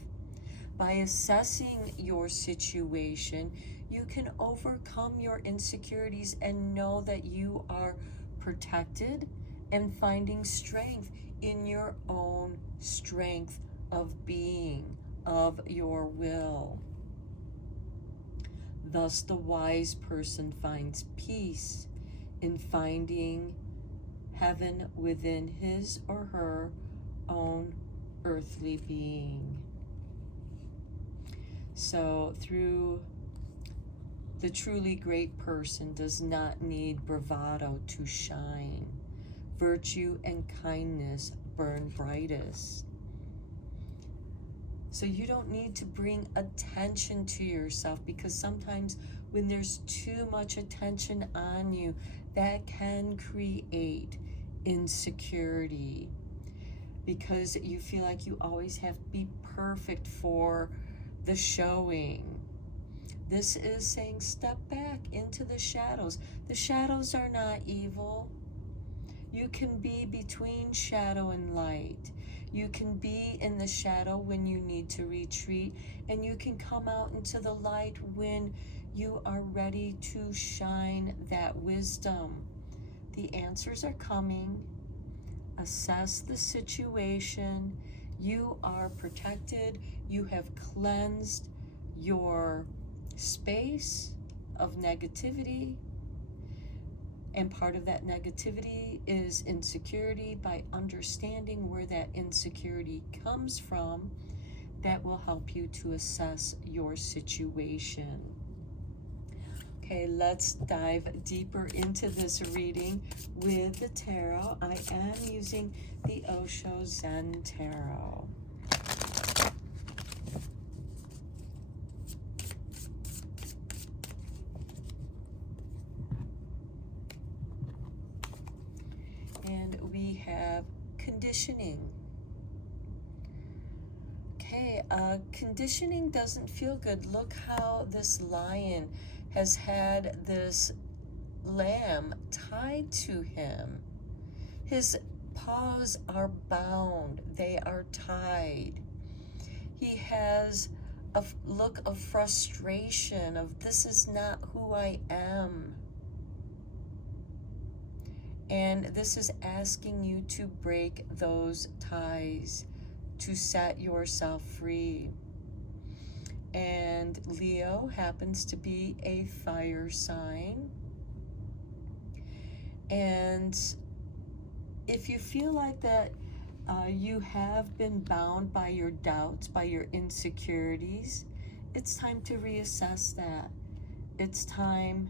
By assessing your situation, you can overcome your insecurities and know that you are protected and finding strength in your own strength of being, of your will. Thus, the wise person finds peace in finding heaven within his or her own earthly being. So, through the truly great person does not need bravado to shine. Virtue and kindness burn brightest. So you don't need to bring attention to yourself, because sometimes when there's too much attention on you, that can create insecurity, because you feel like you always have to be perfect for the showing. This is saying step back into the shadows. The shadows are not evil. You can be between shadow and light. You can be in the shadow when you need to retreat, and you can come out into the light when you are ready to shine that wisdom. The answers are coming. Assess the situation. You are protected. You have cleansed your space of negativity, and part of that negativity is insecurity. By understanding where that insecurity comes from, that will help you to assess your situation. Okay, let's dive deeper into this reading with the tarot. I am using the Osho Zen Tarot. And we have conditioning. Okay, conditioning doesn't feel good. Look how this lion has had this lamb tied to him. His paws are bound. They are tied. He has a look of frustration of, this is not who I am. And this is asking you to break those ties, to set yourself free. And Leo happens to be a fire sign. And if you feel like that you have been bound by your doubts, by your insecurities, it's time to reassess that. It's time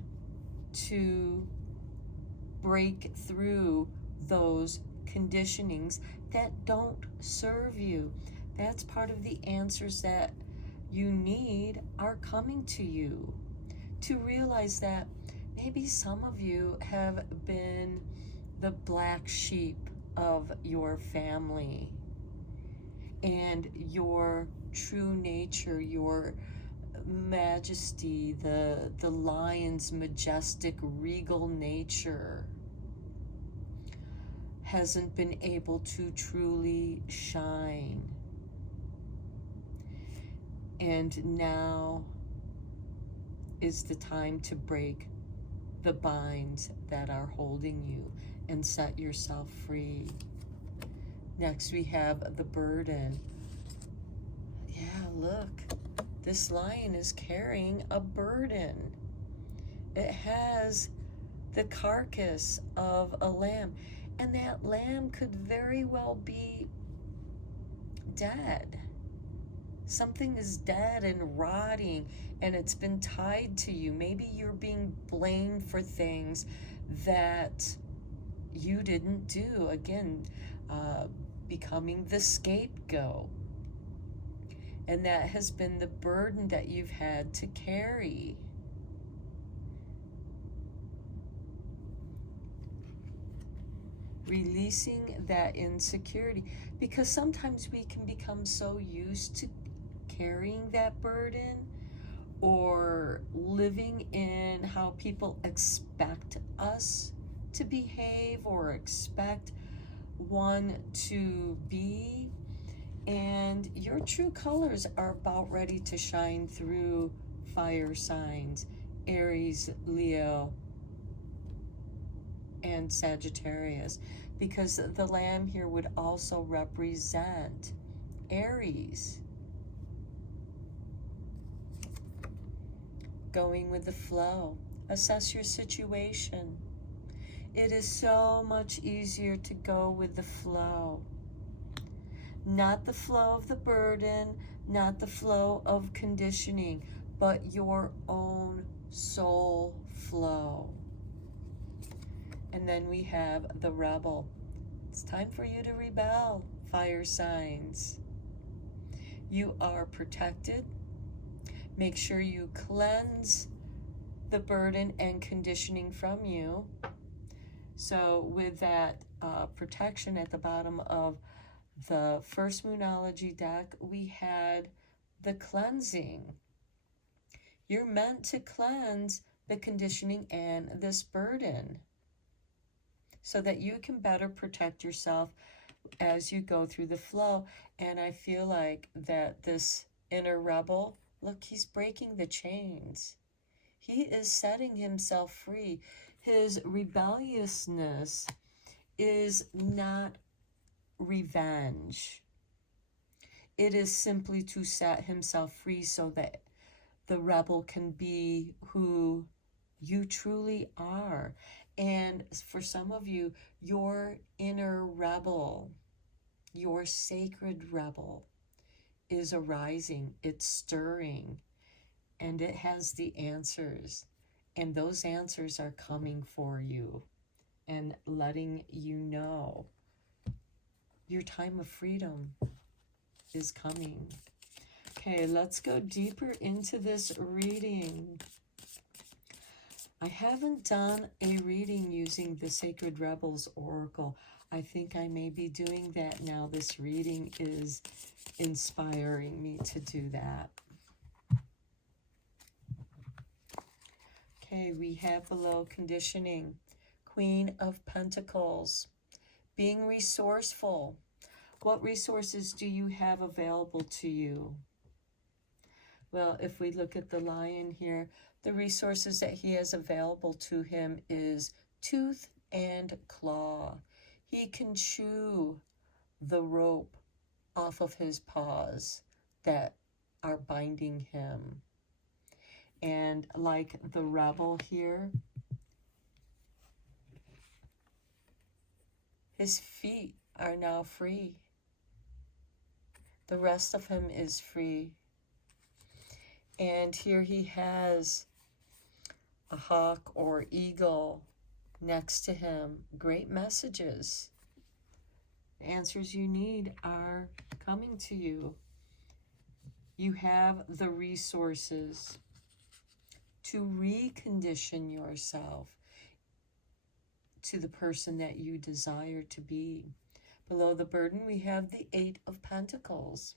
to break through those conditionings that don't serve you. That's part of the answers that you need are coming to you. To realize that maybe some of you have been the black sheep of your family, and your true nature, your majesty, the lion's majestic, regal nature hasn't been able to truly shine. And now is the time to break the binds that are holding you and set yourself free. Next, we have the burden. Yeah, look, this lion is carrying a burden. It has the carcass of a lamb, and that lamb could very well be dead. Something is dead and rotting, and it's been tied to you. Maybe you're being blamed for things that you didn't do. Again, becoming the scapegoat. And that has been the burden that you've had to carry. Releasing that insecurity, because sometimes we can become so used to carrying that burden or living in how people expect us to behave or expect one to be, and your true colors are about ready to shine through fire signs, Aries, Leo, and Sagittarius, because the lamb here would also represent Aries. Going with the flow. Assess your situation. It is so much easier to go with the flow. Not the flow of the burden, not the flow of conditioning, but your own soul flow. And then we have the rebel. It's time for you to rebel, fire signs. You are protected. Make sure you cleanse the burden and conditioning from you. So with that protection at the bottom of the first Moonology deck, we had the cleansing. You're meant to cleanse the conditioning and this burden so that you can better protect yourself as you go through the flow. And I feel like that this inner rebel, look, he's breaking the chains. He is setting himself free. His rebelliousness is not revenge. It is simply to set himself free so that the rebel can be who you truly are. And for some of you, your inner rebel, your sacred rebel is arising, it's stirring, and it has the answers. And those answers are coming for you and letting you know your time of freedom is coming. Okay, let's go deeper into this reading. I haven't done a reading using the Sacred Rebels Oracle. I think I may be doing that now. This reading is inspiring me to do that. Okay, we have below conditioning. Queen of Pentacles. Being resourceful. What resources do you have available to you? Well, if we look at the lion here, the resources that he has available to him is tooth and claw. He can chew the rope off of his paws that are binding him. And like the rebel here, his feet are now free. The rest of him is free. And here he has a hawk or eagle next to him. Great messages. Answers you need are coming to you. You have the resources to recondition yourself to the person that you desire to be. Below the burden, we have the Eight of Pentacles.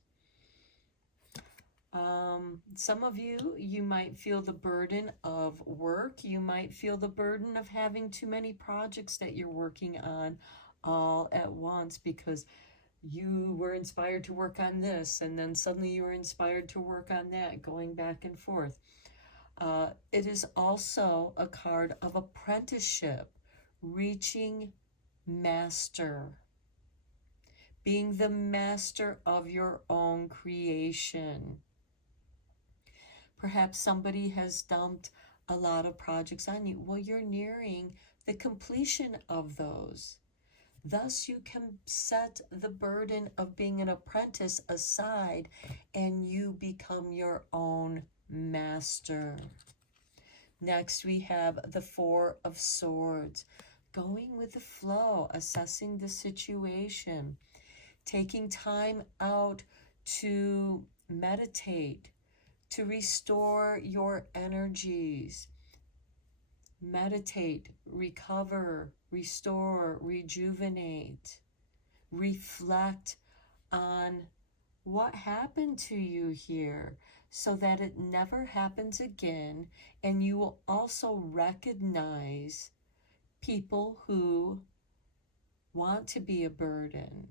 Some of you might feel the burden of work. You might feel the burden of having too many projects that you're working on all at once, because you were inspired to work on this, and then suddenly you were inspired to work on that, going back and forth. It is also a card of apprenticeship, reaching master, being the master of your own creation. Perhaps somebody has dumped a lot of projects on you. Well, you're nearing the completion of those. Thus, you can set the burden of being an apprentice aside, and you become your own master. Next, we have the Four of Swords. Going with the flow, assessing the situation, taking time out to meditate, to restore your energies. Meditate, recover, restore, rejuvenate. Reflect on what happened to you here so that it never happens again. And you will also recognize people who want to be a burden,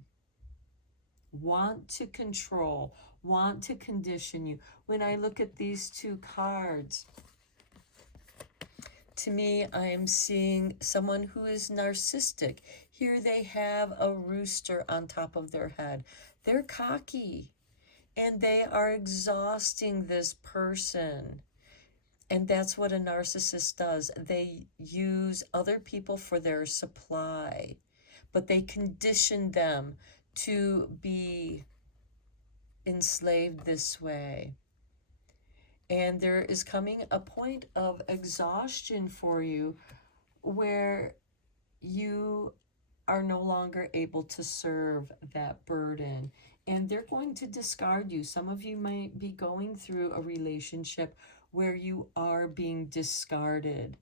want to control, want to condition you. When I look at these two cards, to me, I am seeing someone who is narcissistic. Here they have a rooster on top of their head. They're cocky, and they are exhausting this person. And that's what a narcissist does. They use other people for their supply, but they condition them to be enslaved this way. And there is coming a point of exhaustion for you where you are no longer able to serve that burden. And they're going to discard you. Some of you might be going through a relationship where you are being discarded.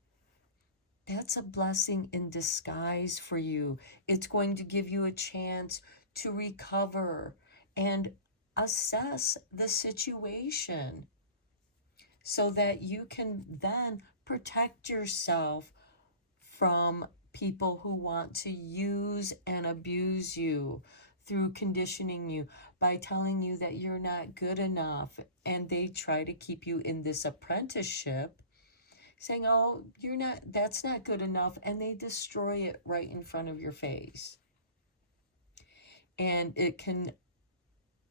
That's a blessing in disguise for you. It's going to give you a chance to recover and assess the situation, so that you can then protect yourself from people who want to use and abuse you through conditioning you by telling you that you're not good enough. And they try to keep you in this apprenticeship, saying, oh, you're not, that's not good enough. And they destroy it right in front of your face. And it can,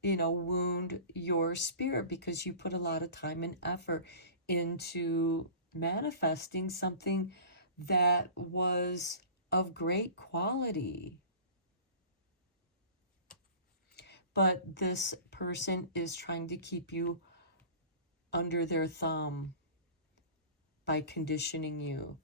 wound your spirit, because you put a lot of time and effort into manifesting something that was of great quality. But this person is trying to keep you under their thumb by conditioning you.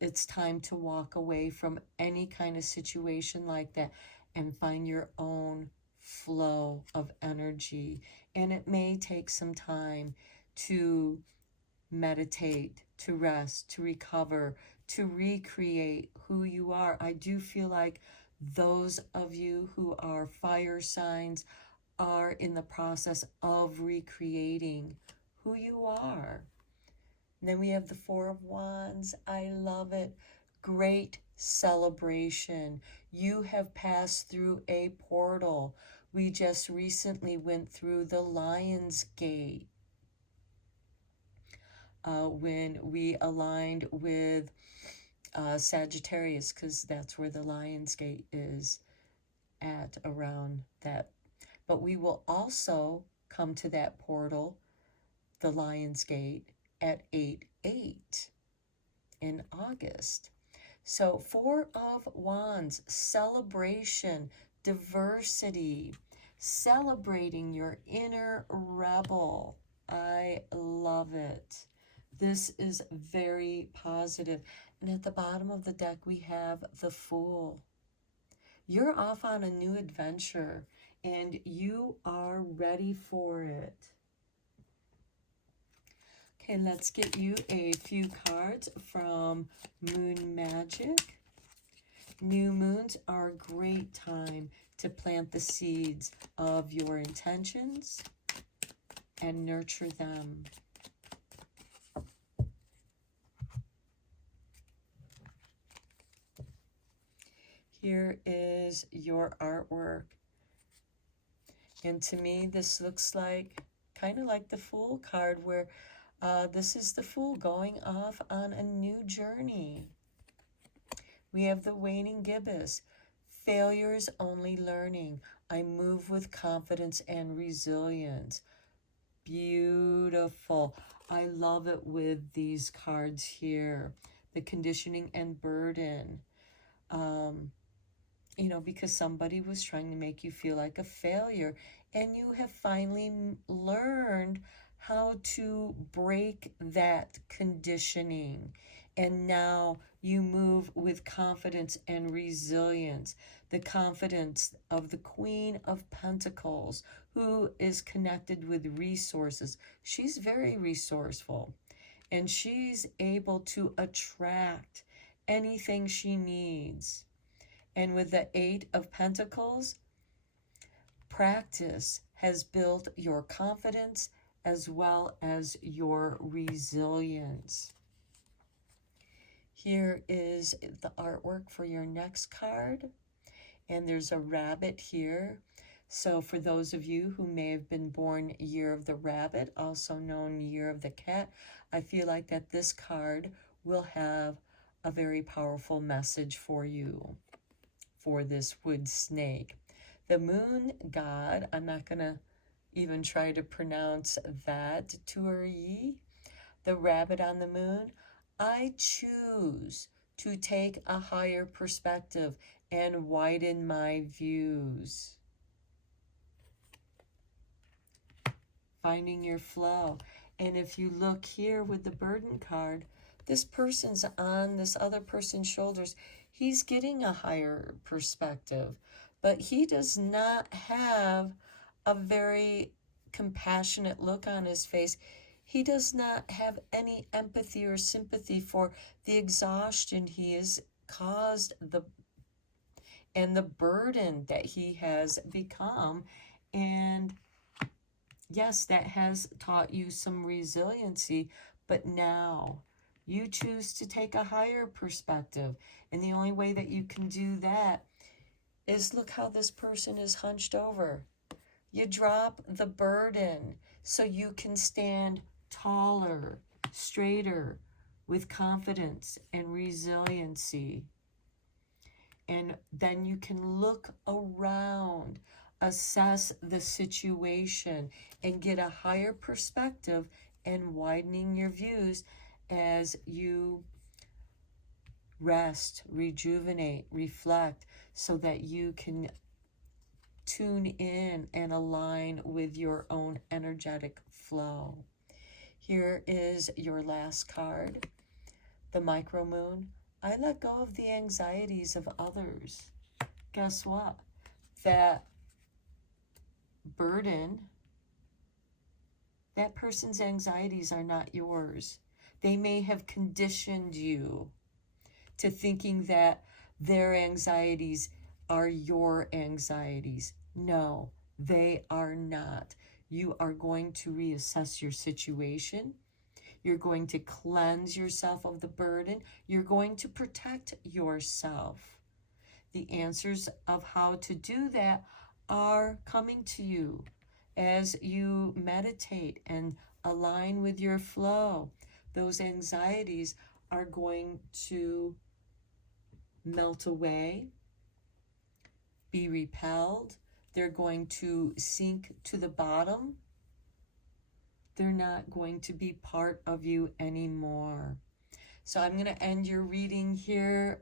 It's time to walk away from any kind of situation like that and find your own flow of energy. And it may take some time to meditate, to rest, to recover, to recreate who you are. I do feel like those of you who are fire signs are in the process of recreating who you are. And then we have the Four of Wands. I love it. Great celebration. You have passed through a portal. We just recently went through the Lion's Gate when we aligned with Sagittarius, because that's where the Lion's Gate is at, around that. But we will also come to that portal, the Lion's Gate, at 8/8 in August. So Four of Wands, celebration, diversity, celebrating your inner rebel. I love it. This is very positive. And at the bottom of the deck, we have the Fool. You're off on a new adventure, and you are ready for it. Okay, let's get you a few cards from Moon Magic. New moons are a great time to plant the seeds of your intentions and nurture them. Here is your artwork. And to me, this looks like kind of like the Fool card, where this is the Fool going off on a new journey. We have the waning gibbous. Failure is only learning. I move with confidence and resilience. Beautiful. I love it with these cards here. The conditioning and burden. You know, because somebody was trying to make you feel like a failure, and you have finally learned how to break that conditioning. And now you move with confidence and resilience. The confidence of the Queen of Pentacles, who is connected with resources. She's very resourceful, and she's able to attract anything she needs. And with the Eight of Pentacles, practice has built your confidence as well as your resilience. Here is the artwork for your next card. And there's a rabbit here. So for those of you who may have been born Year of the Rabbit, also known Year of the Cat, I feel like that this card will have a very powerful message for you, for this wood snake. The moon god, I'm not going to even try to pronounce that, Tuuri, the rabbit on the moon. I choose to take a higher perspective and widen my views. Finding your flow. And if you look here with the burden card, this person's on this other person's shoulders. He's getting a higher perspective, but he does not have a very compassionate look on his face. He does not have any empathy or sympathy for the exhaustion he has caused and the burden that he has become. And yes, that has taught you some resiliency, but now you choose to take a higher perspective. And the only way that you can do that is look how this person is hunched over. You drop the burden so you can stand taller, straighter, with confidence and resiliency. And then you can look around, assess the situation, and get a higher perspective and widening your views as you rest, rejuvenate, reflect, so that you can tune in and align with your own energetic flow. Here is your last card, the micro moon. I let go of the anxieties of others. Guess what? That burden, that person's anxieties are not yours. They may have conditioned you to thinking that their anxieties are your anxieties. No, they are not. You are going to reassess your situation. You're going to cleanse yourself of the burden. You're going to protect yourself. The answers of how to do that are coming to you as you meditate and align with your flow. Those anxieties are going to melt away, be repelled. They're going to sink to the bottom. They're not going to be part of you anymore. So I'm going to end your reading here,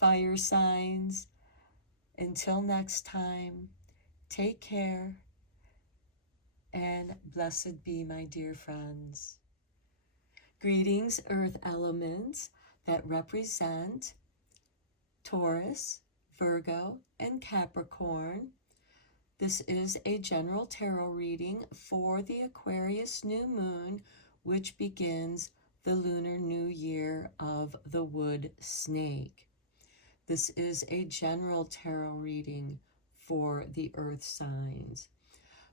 fire signs. Until next time, take care and blessed be, my dear friends. Greetings, earth elements that represent Taurus, Virgo, and Capricorn. This is a general tarot reading for the Aquarius new moon, which begins the lunar new year of the wood snake. This is a general tarot reading for the earth signs,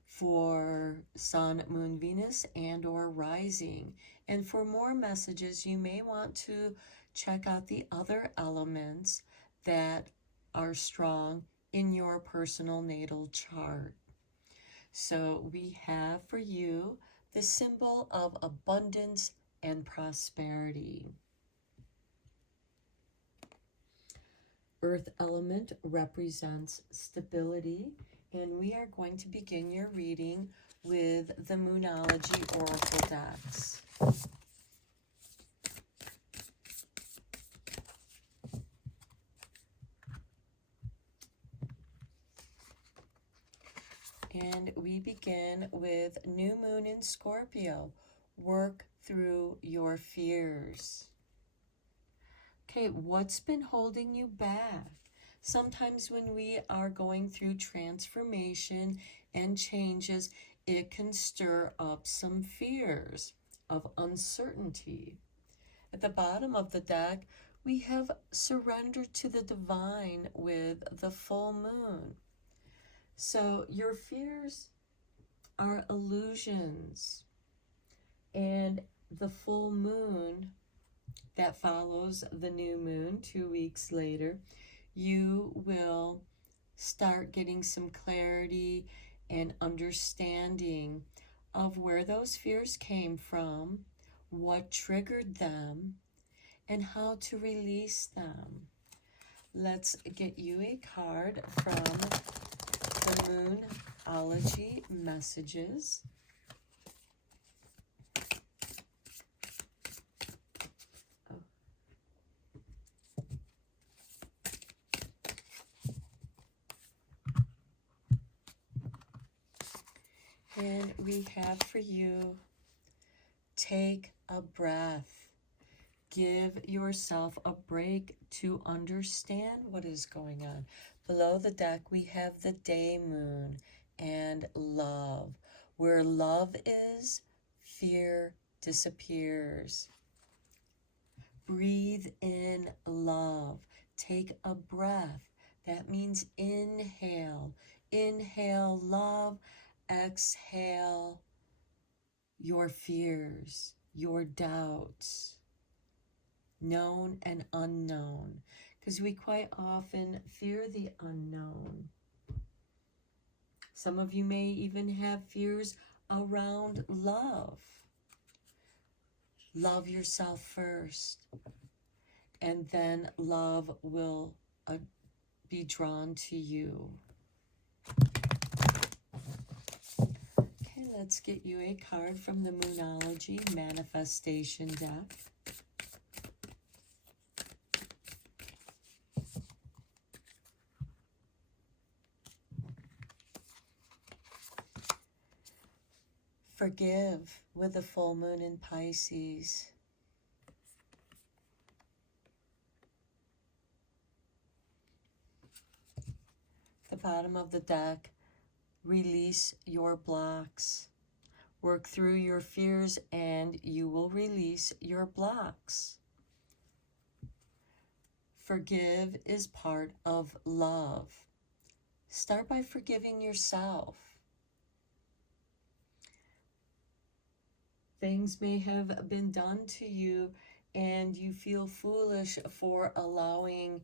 for sun, moon, Venus, and or rising. And for more messages, you may want to check out the other elements that are strong in your personal natal chart. So we have for you the symbol of abundance and prosperity. Earth element represents stability, and we are going to begin your reading with the Moonology Oracle decks. And we begin with New Moon in Scorpio. Work through your fears. Okay, what's been holding you back? Sometimes when we are going through transformation and changes, it can stir up some fears of uncertainty. At the bottom of the deck, we have surrendered to the divine with the full moon. So your fears are illusions, and the full moon that follows the new moon 2 weeks later, you will start getting some clarity and understanding of where those fears came from, what triggered them, and how to release them. Let's get you a card from the Moonology messages. And we have for you, take a breath. Give yourself a break to understand what is going on. Below the deck, we have the day moon and love. Where love is, fear disappears. Breathe in love. Take a breath. That means inhale. Inhale love. Exhale your fears, your doubts, known and unknown, because we quite often fear the unknown. Some of you may even have fears around love. Love yourself first, and then love will be drawn to you. Let's get you a card from the Moonology Manifestation deck. Forgive with the full moon in Pisces. The bottom of the deck, release your blocks. Work through your fears and you will release your blocks. Forgive is part of love. Start by forgiving yourself. Things may have been done to you and you feel foolish for allowing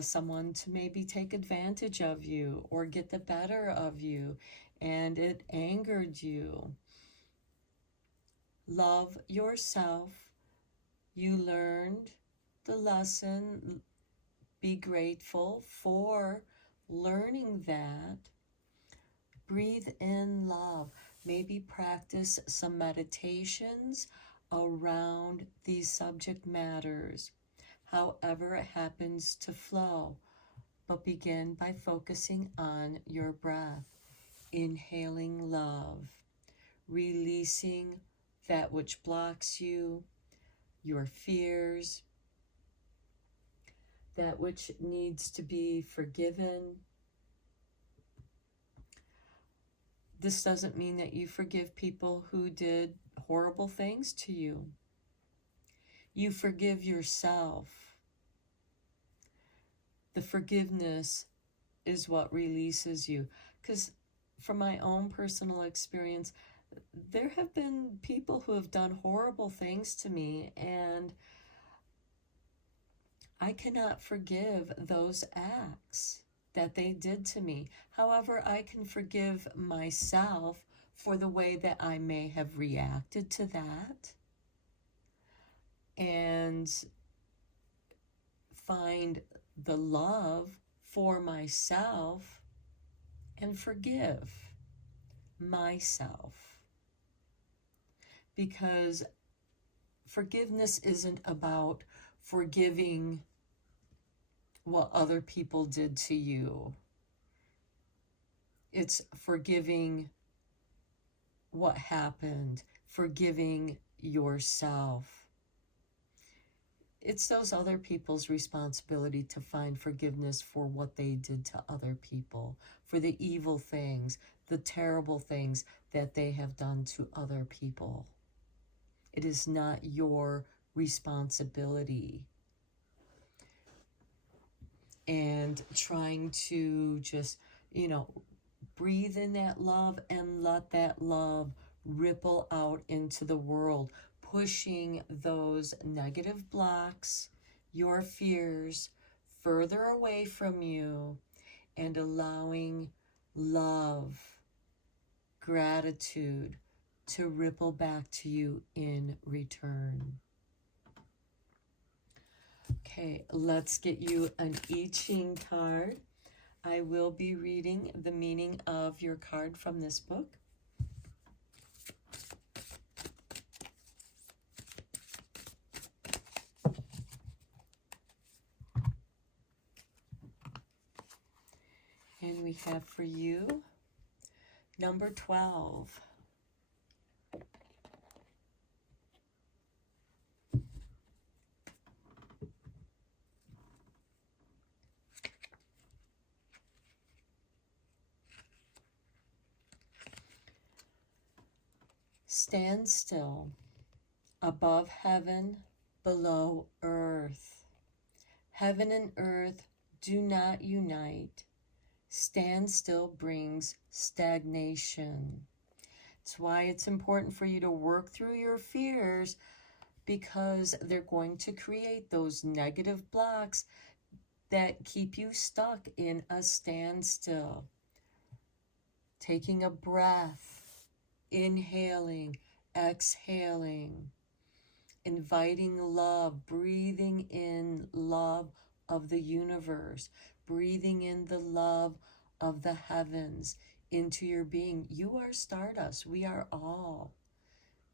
someone to maybe take advantage of you or get the better of you, and it angered you. Love yourself. You learned the lesson. Be grateful for learning that. Breathe in love. Maybe practice some meditations around these subject matters, however it happens to flow. But begin by focusing on your breath, inhaling love. releasing that which blocks you, your fears, that which needs to be forgiven. This doesn't mean that you forgive people who did horrible things to you. You forgive yourself. The forgiveness is what releases you. Because from my own personal experience, there have been people who have done horrible things to me, and I cannot forgive those acts that they did to me. However, I can forgive myself for the way that I may have reacted to that, and find the love for myself and forgive myself. Because forgiveness isn't about forgiving what other people did to you. It's forgiving what happened, forgiving yourself. It's those other people's responsibility to find forgiveness for what they did to other people, for the evil things, the terrible things that they have done to other people. It is not your responsibility. And trying to just, breathe in that love and let that love ripple out into the world, pushing those negative blocks, your fears, further away from you, and allowing love, gratitude to ripple back to you in return. Okay, let's get you an I Ching card. I will be reading the meaning of your card from this book. And we have for you number 12. Stand still, above heaven, below earth. Heaven and earth do not unite. Stand still brings stagnation. That's why it's important for you to work through your fears, because they're going to create those negative blocks that keep you stuck in a standstill. Taking a breath, inhaling, exhaling, inviting love, breathing in love of the universe, breathing in the love of the heavens into your being. You are stardust. We are all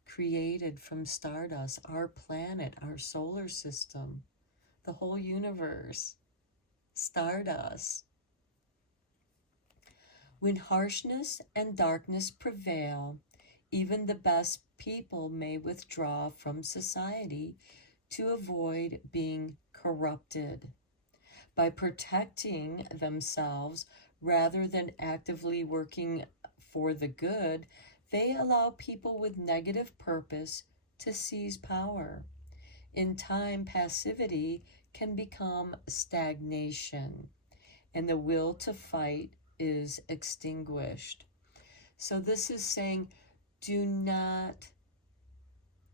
created from stardust, our planet, our solar system, the whole universe, stardust. When harshness and darkness prevail, even the best people may withdraw from society to avoid being corrupted. By protecting themselves rather than actively working for the good, they allow people with negative purpose to seize power. In time, passivity can become stagnation, and the will to fight is extinguished. So this is saying, do not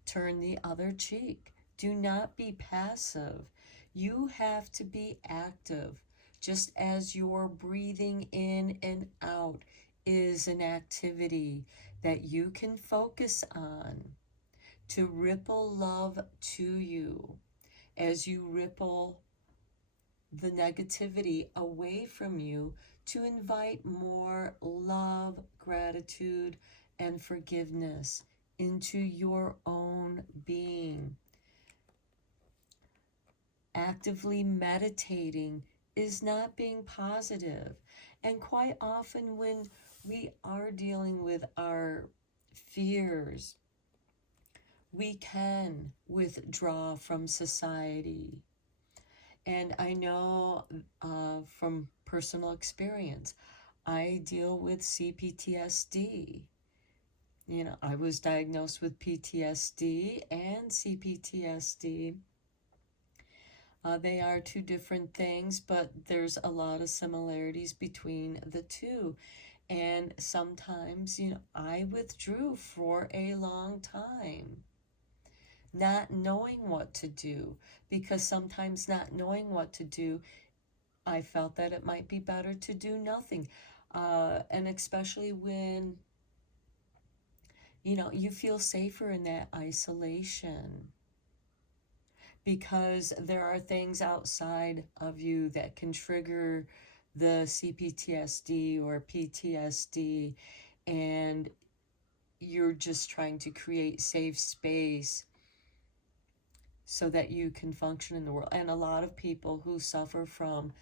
turn the other cheek. Do not be passive. You have to be active, just as your breathing in and out is an activity that you can focus on to ripple love to you as you ripple the negativity away from you, to invite more love, gratitude, and forgiveness into your own being. Actively meditating is not being positive. And quite often when we are dealing with our fears. We can withdraw from society. And I know from personal experience, I deal with CPTSD. You know, I was diagnosed with PTSD and CPTSD. They are two different things, but there's a lot of similarities between the two. And sometimes, you know, I withdrew for a long time, not knowing what to do, because sometimes not knowing what to do, I felt that it might be better to do nothing. And especially when, you know, you feel safer in that isolation, because there are things outside of you that can trigger the CPTSD or PTSD, and you're just trying to create safe space so that you can function in the world. And a lot of people who suffer from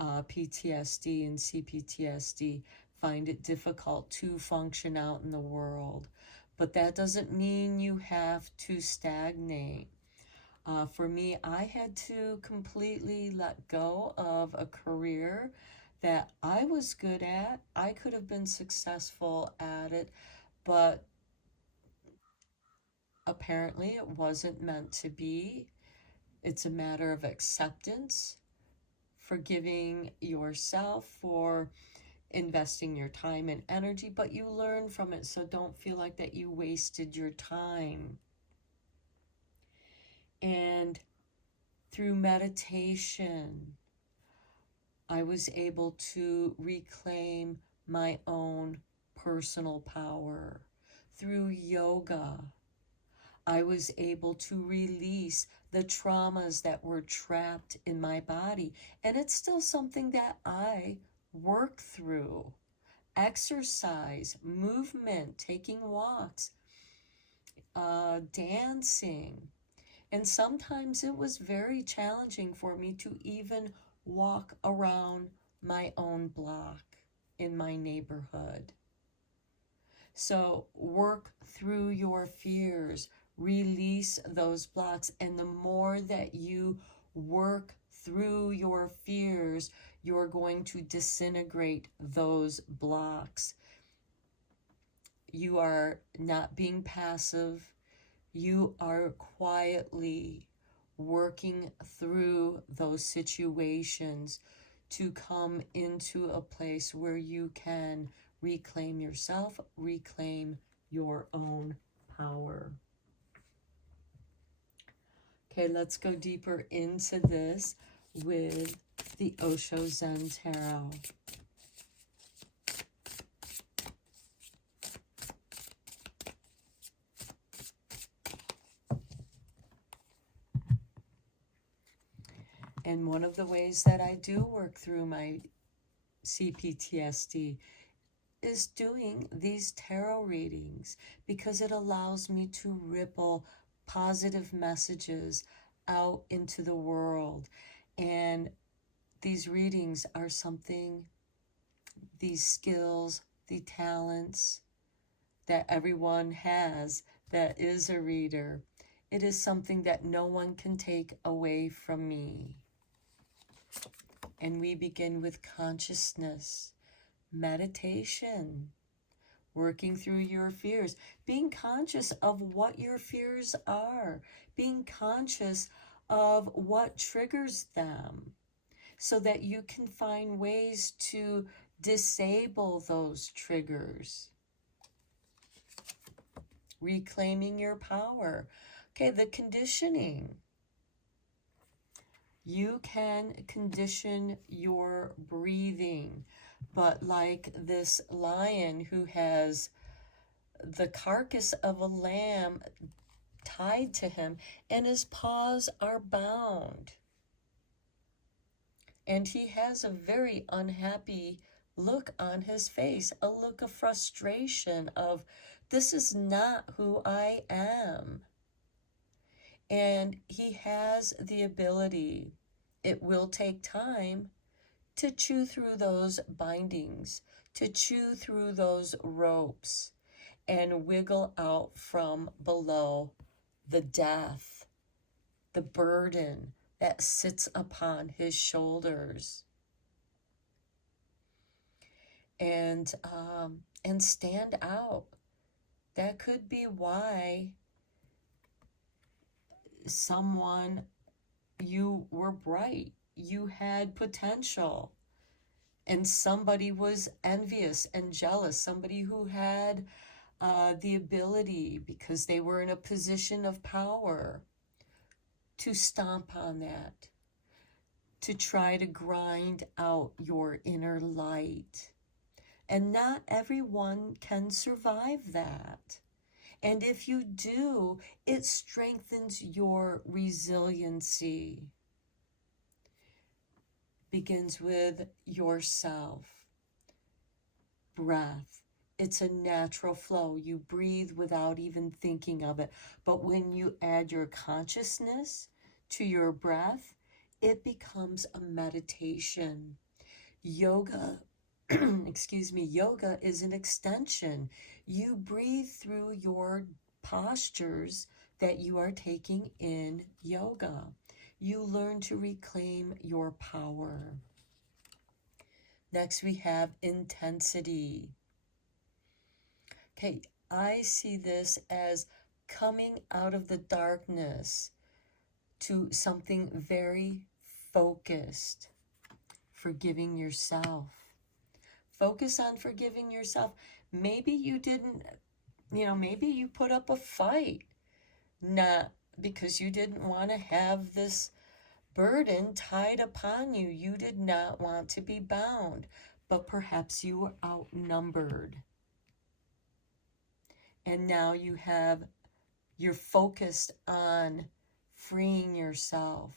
PTSD and CPTSD find it difficult to function out in the world. But that doesn't mean you have to stagnate. For me, I had to completely let go of a career that I was good at. I could have been successful at it, but apparently it wasn't meant to be. It's a matter of acceptance, forgiving yourself for investing your time and energy, but you learn from it, so don't feel like that you wasted your time. And through meditation, I was able to reclaim my own personal power. Through yoga, I was able to release the traumas that were trapped in my body. And it's still something that I work through. Exercise, movement, taking walks, dancing. And sometimes it was very challenging for me to even walk around my own block in my neighborhood. So work through your fears, release those blocks, and the more that you work through your fears, you're going to disintegrate those blocks. You are not being passive. You are quietly working through those situations to come into a place where you can reclaim yourself, reclaim your own power. Okay, let's go deeper into this with the Osho Zen Tarot. And one of the ways that I do work through my CPTSD is doing these tarot readings, because it allows me to ripple positive messages out into the world. And these readings are something, these skills, the talents that everyone has that is a reader, it is something that no one can take away from me. And we begin with consciousness, meditation, working through your fears, being conscious of what your fears are, being conscious of what triggers them, so that you can find ways to disable those triggers. Reclaiming your power. Okay, the conditioning. You can condition your breathing, but like this lion who has the carcass of a lamb tied to him and his paws are bound, and he has a very unhappy look on his face, a look of frustration of, this is not who I am. And he has the ability, it will take time, to chew through those bindings, to chew through those ropes, and wiggle out from below the death, the burden that sits upon his shoulders. And stand out. That could be why someone, you were bright, you had potential, and somebody was envious and jealous, somebody who had the ability, because they were in a position of power, to stomp on that, to try to grind out your inner light. And not everyone can survive that. And if you do, it strengthens your resiliency. Begins with yourself. Breath. It's a natural flow. You breathe without even thinking of it. But when you add your consciousness to your breath, it becomes a meditation. Yoga, excuse me, yoga is an extension. You breathe through your postures that you are taking in yoga. You learn to reclaim your power. Next, we have intensity. Okay, I see this as coming out of the darkness to something very focused. Forgiving yourself. Focus on forgiving yourself. Maybe you didn't, maybe you put up a fight, not because you didn't want to have this burden tied upon you. You did not want to be bound, but perhaps you were outnumbered. And now you're focused on freeing yourself.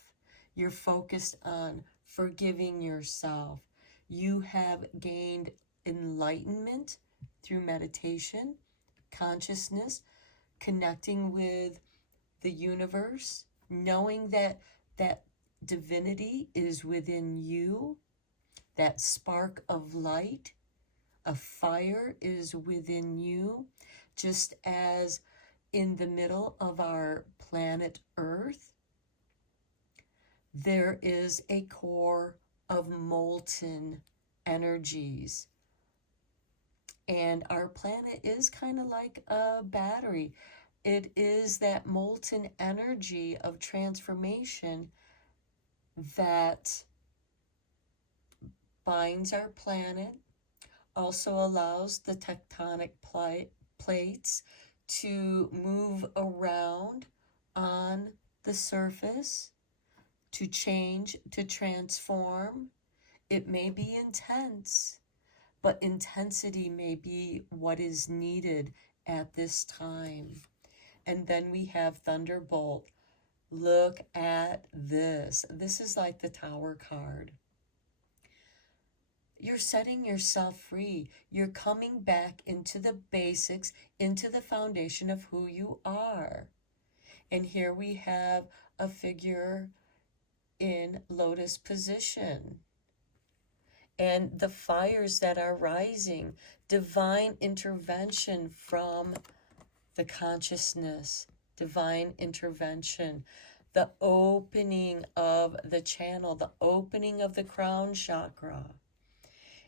You're focused on forgiving yourself. You have gained enlightenment through meditation, consciousness, connecting with the universe, knowing that divinity is within you, that spark of light, a fire is within you, just as in the middle of our planet Earth, there is a core of molten energies. And our planet is kind of like a battery. It is that molten energy of transformation that binds our planet, also allows the tectonic plates to move around on the surface, to change, to transform. It may be intense, but intensity may be what is needed at this time. And then we have Thunderbolt. Look at this. This is like the Tower card. You're setting yourself free. You're coming back into the basics, into the foundation of who you are. And here we have a figure in lotus position. And the fires that are rising, divine intervention from the consciousness, divine intervention, the opening of the channel, the opening of the crown chakra.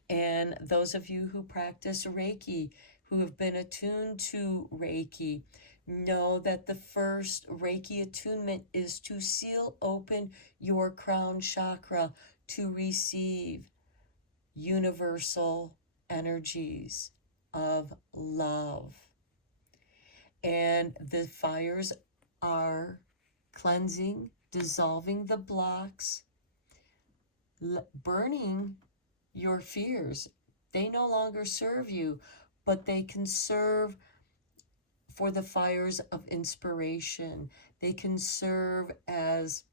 And those of you who practice Reiki, who have been attuned to Reiki, know that the first Reiki attunement is to seal open your crown chakra to receive universal energies of love. And the fires are cleansing, dissolving the blocks, burning your fears. They no longer serve you, but they can serve for the fires of inspiration. They can serve as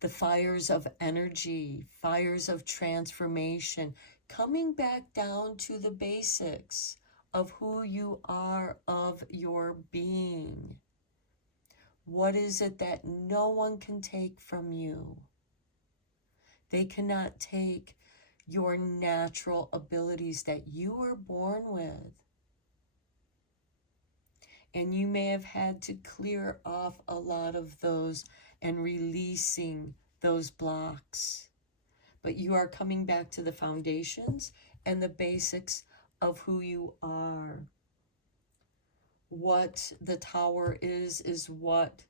the fires of energy, fires of transformation, coming back down to the basics of who you are, of your being. What is it that no one can take from you? They cannot take your natural abilities that you were born with. And you may have had to clear off a lot of those and releasing those blocks. But you are coming back to the foundations and the basics of who you are. What the Tower is what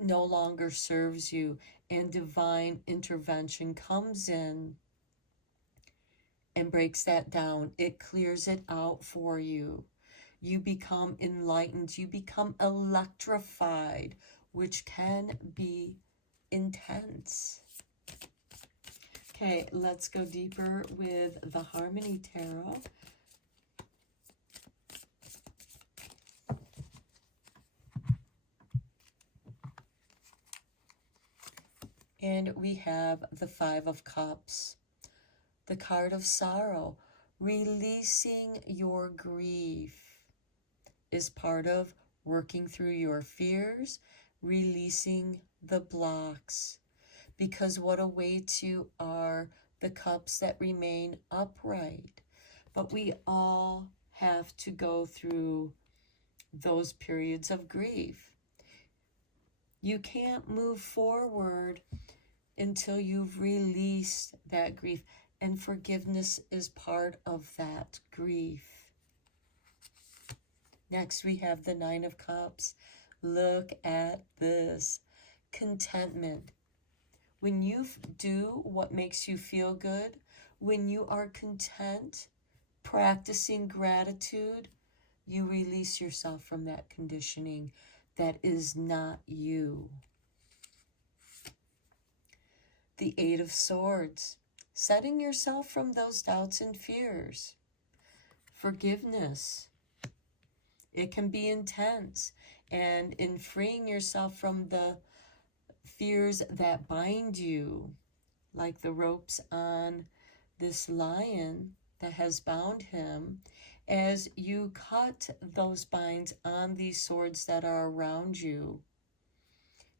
no longer serves you, and divine intervention comes in and breaks that down. It clears it out for you. You become enlightened. You become electrified, which can be intense. Okay, let's go deeper with the Harmony Tarot. And we have the Five of Cups, the card of sorrow. Releasing your grief is part of working through your fears, releasing the blocks. Because what awaits you are the cups that remain upright. But we all have to go through those periods of grief. You can't move forward until you've released that grief. And forgiveness is part of that grief. Next, we have the Nine of Cups. Look at this. Contentment. When you do what makes you feel good, when you are content, practicing gratitude, you release yourself from that conditioning that is not you. The Eight of Swords, setting yourself from those doubts and fears. Forgiveness. It can be intense, and in freeing yourself from the fears that bind you, like the ropes on this lion that has bound him, as you cut those binds on these swords that are around you,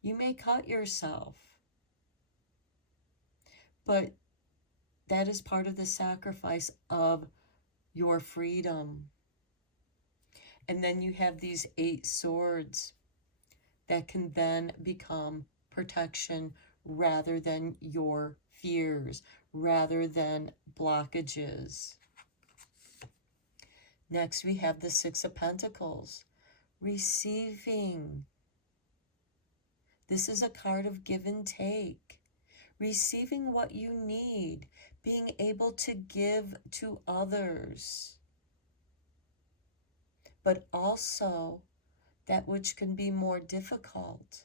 you may cut yourself. But that is part of the sacrifice of your freedom. And then you have these 8 swords that can then become protection rather than your fears, rather than blockages. Next, we have the Six of Pentacles, receiving. This is a card of give and take. Receiving what you need, being able to give to others. But also, that which can be more difficult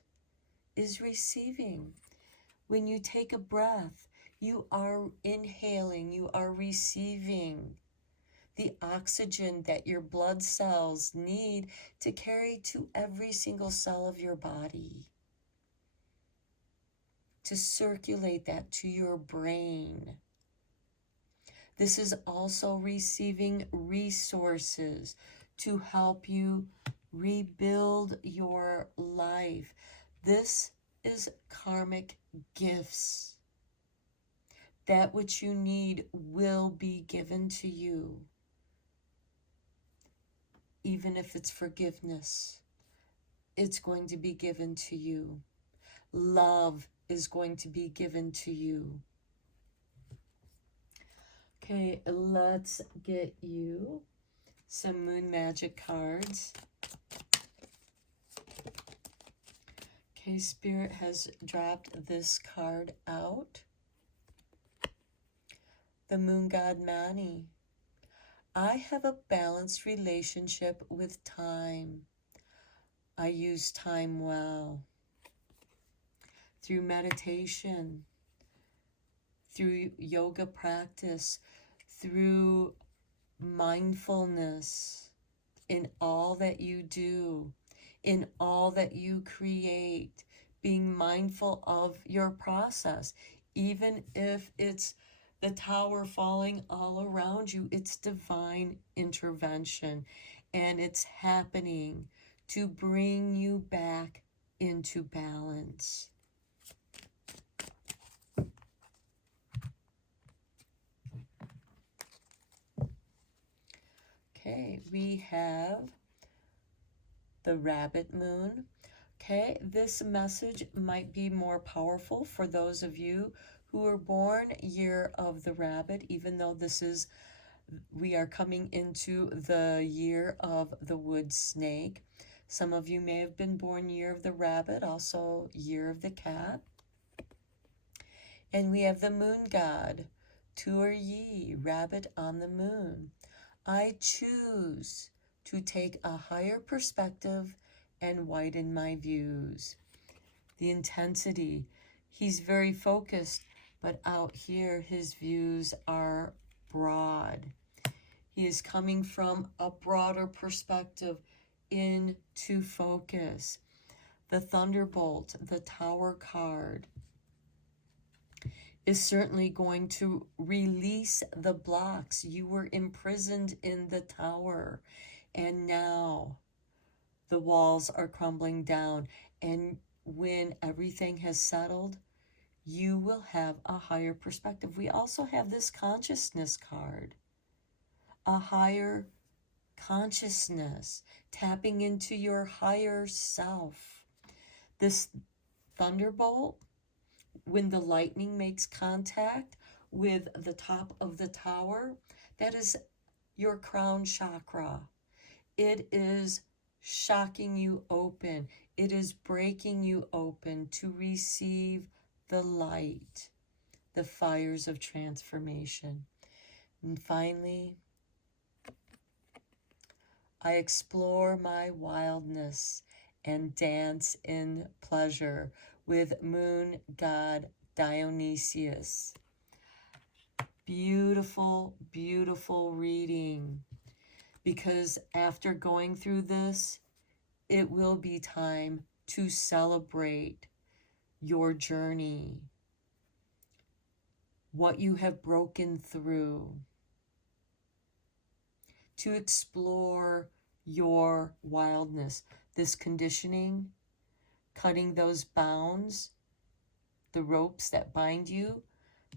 is receiving. When you take a breath, you are inhaling, you are receiving the oxygen that your blood cells need to carry to every single cell of your body, to circulate that to your brain. This is also receiving resources to help you rebuild your life. This is karmic gifts. That which you need will be given to you. Even if it's forgiveness, it's going to be given to you. Love is going to be given to you. Okay, let's get you some Moon Magic cards. Okay, Spirit has dropped this card out. The Moon God Mani. I have a balanced relationship with time. I use time well. Through meditation, through yoga practice, through mindfulness in all that you do, in all that you create, being mindful of your process, even if it's the tower falling all around you, it's divine intervention, and it's happening to bring you back into balance. Okay, we have the rabbit moon. Okay, this message might be more powerful for those of you who were born year of the rabbit, even though we are coming into the year of the wood snake. Some of you may have been born year of the rabbit, also year of the cat. And we have the moon god. Tu are ye, rabbit on the moon. I choose to take a higher perspective and widen my views. The intensity. He's very focused, but out here his views are broad. He is coming from a broader perspective into focus. The Thunderbolt, the Tower card, is certainly going to release the blocks. You were imprisoned in the tower, and now the walls are crumbling down. And when everything has settled, you will have a higher perspective. We also have this consciousness card, a higher consciousness, tapping into your higher self. This thunderbolt, when the lightning makes contact with the top of the tower, that is your crown chakra. It is shocking you open. It is breaking you open to receive the light, the fires of transformation. And finally, I explore my wildness and dance in pleasure with moon god Dionysius. Beautiful, beautiful reading. Because after going through this, it will be time to celebrate your journey, what you have broken through, to explore your wildness, this conditioning, cutting those bounds, the ropes that bind you,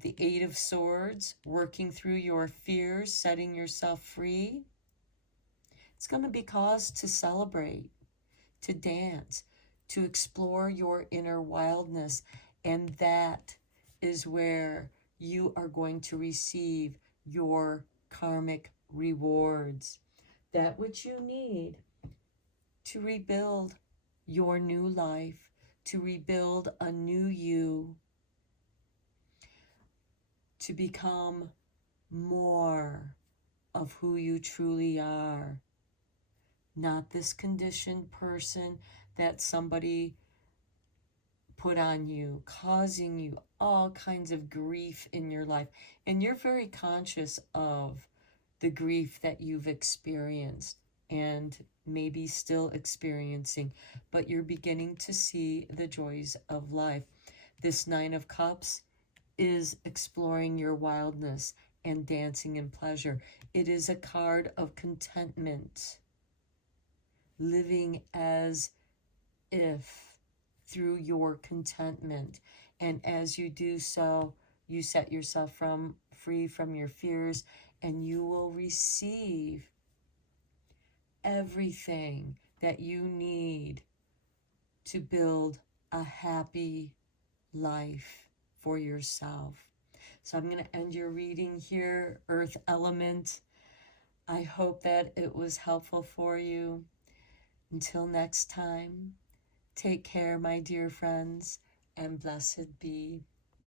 the Eight of Swords, working through your fears, setting yourself free. It's going to be cause to celebrate, to dance, to explore your inner wildness. And that is where you are going to receive your karmic rewards, that which you need to rebuild your new life, to rebuild a new you, to become more of who you truly are. Not this conditioned person that somebody put on you, causing you all kinds of grief in your life. And you're very conscious of the grief that you've experienced and maybe still experiencing, but you're beginning to see the joys of life. This Nine of Cups is exploring your wildness and dancing in pleasure. It is a card of contentment, living as if through your contentment. And as you do so, you set yourself free from your fears, and you will receive everything that you need to build a happy life for yourself. So I'm going to end your reading here, Earth Element. I hope that it was helpful for you. Until next time, take care, my dear friends, and blessed be.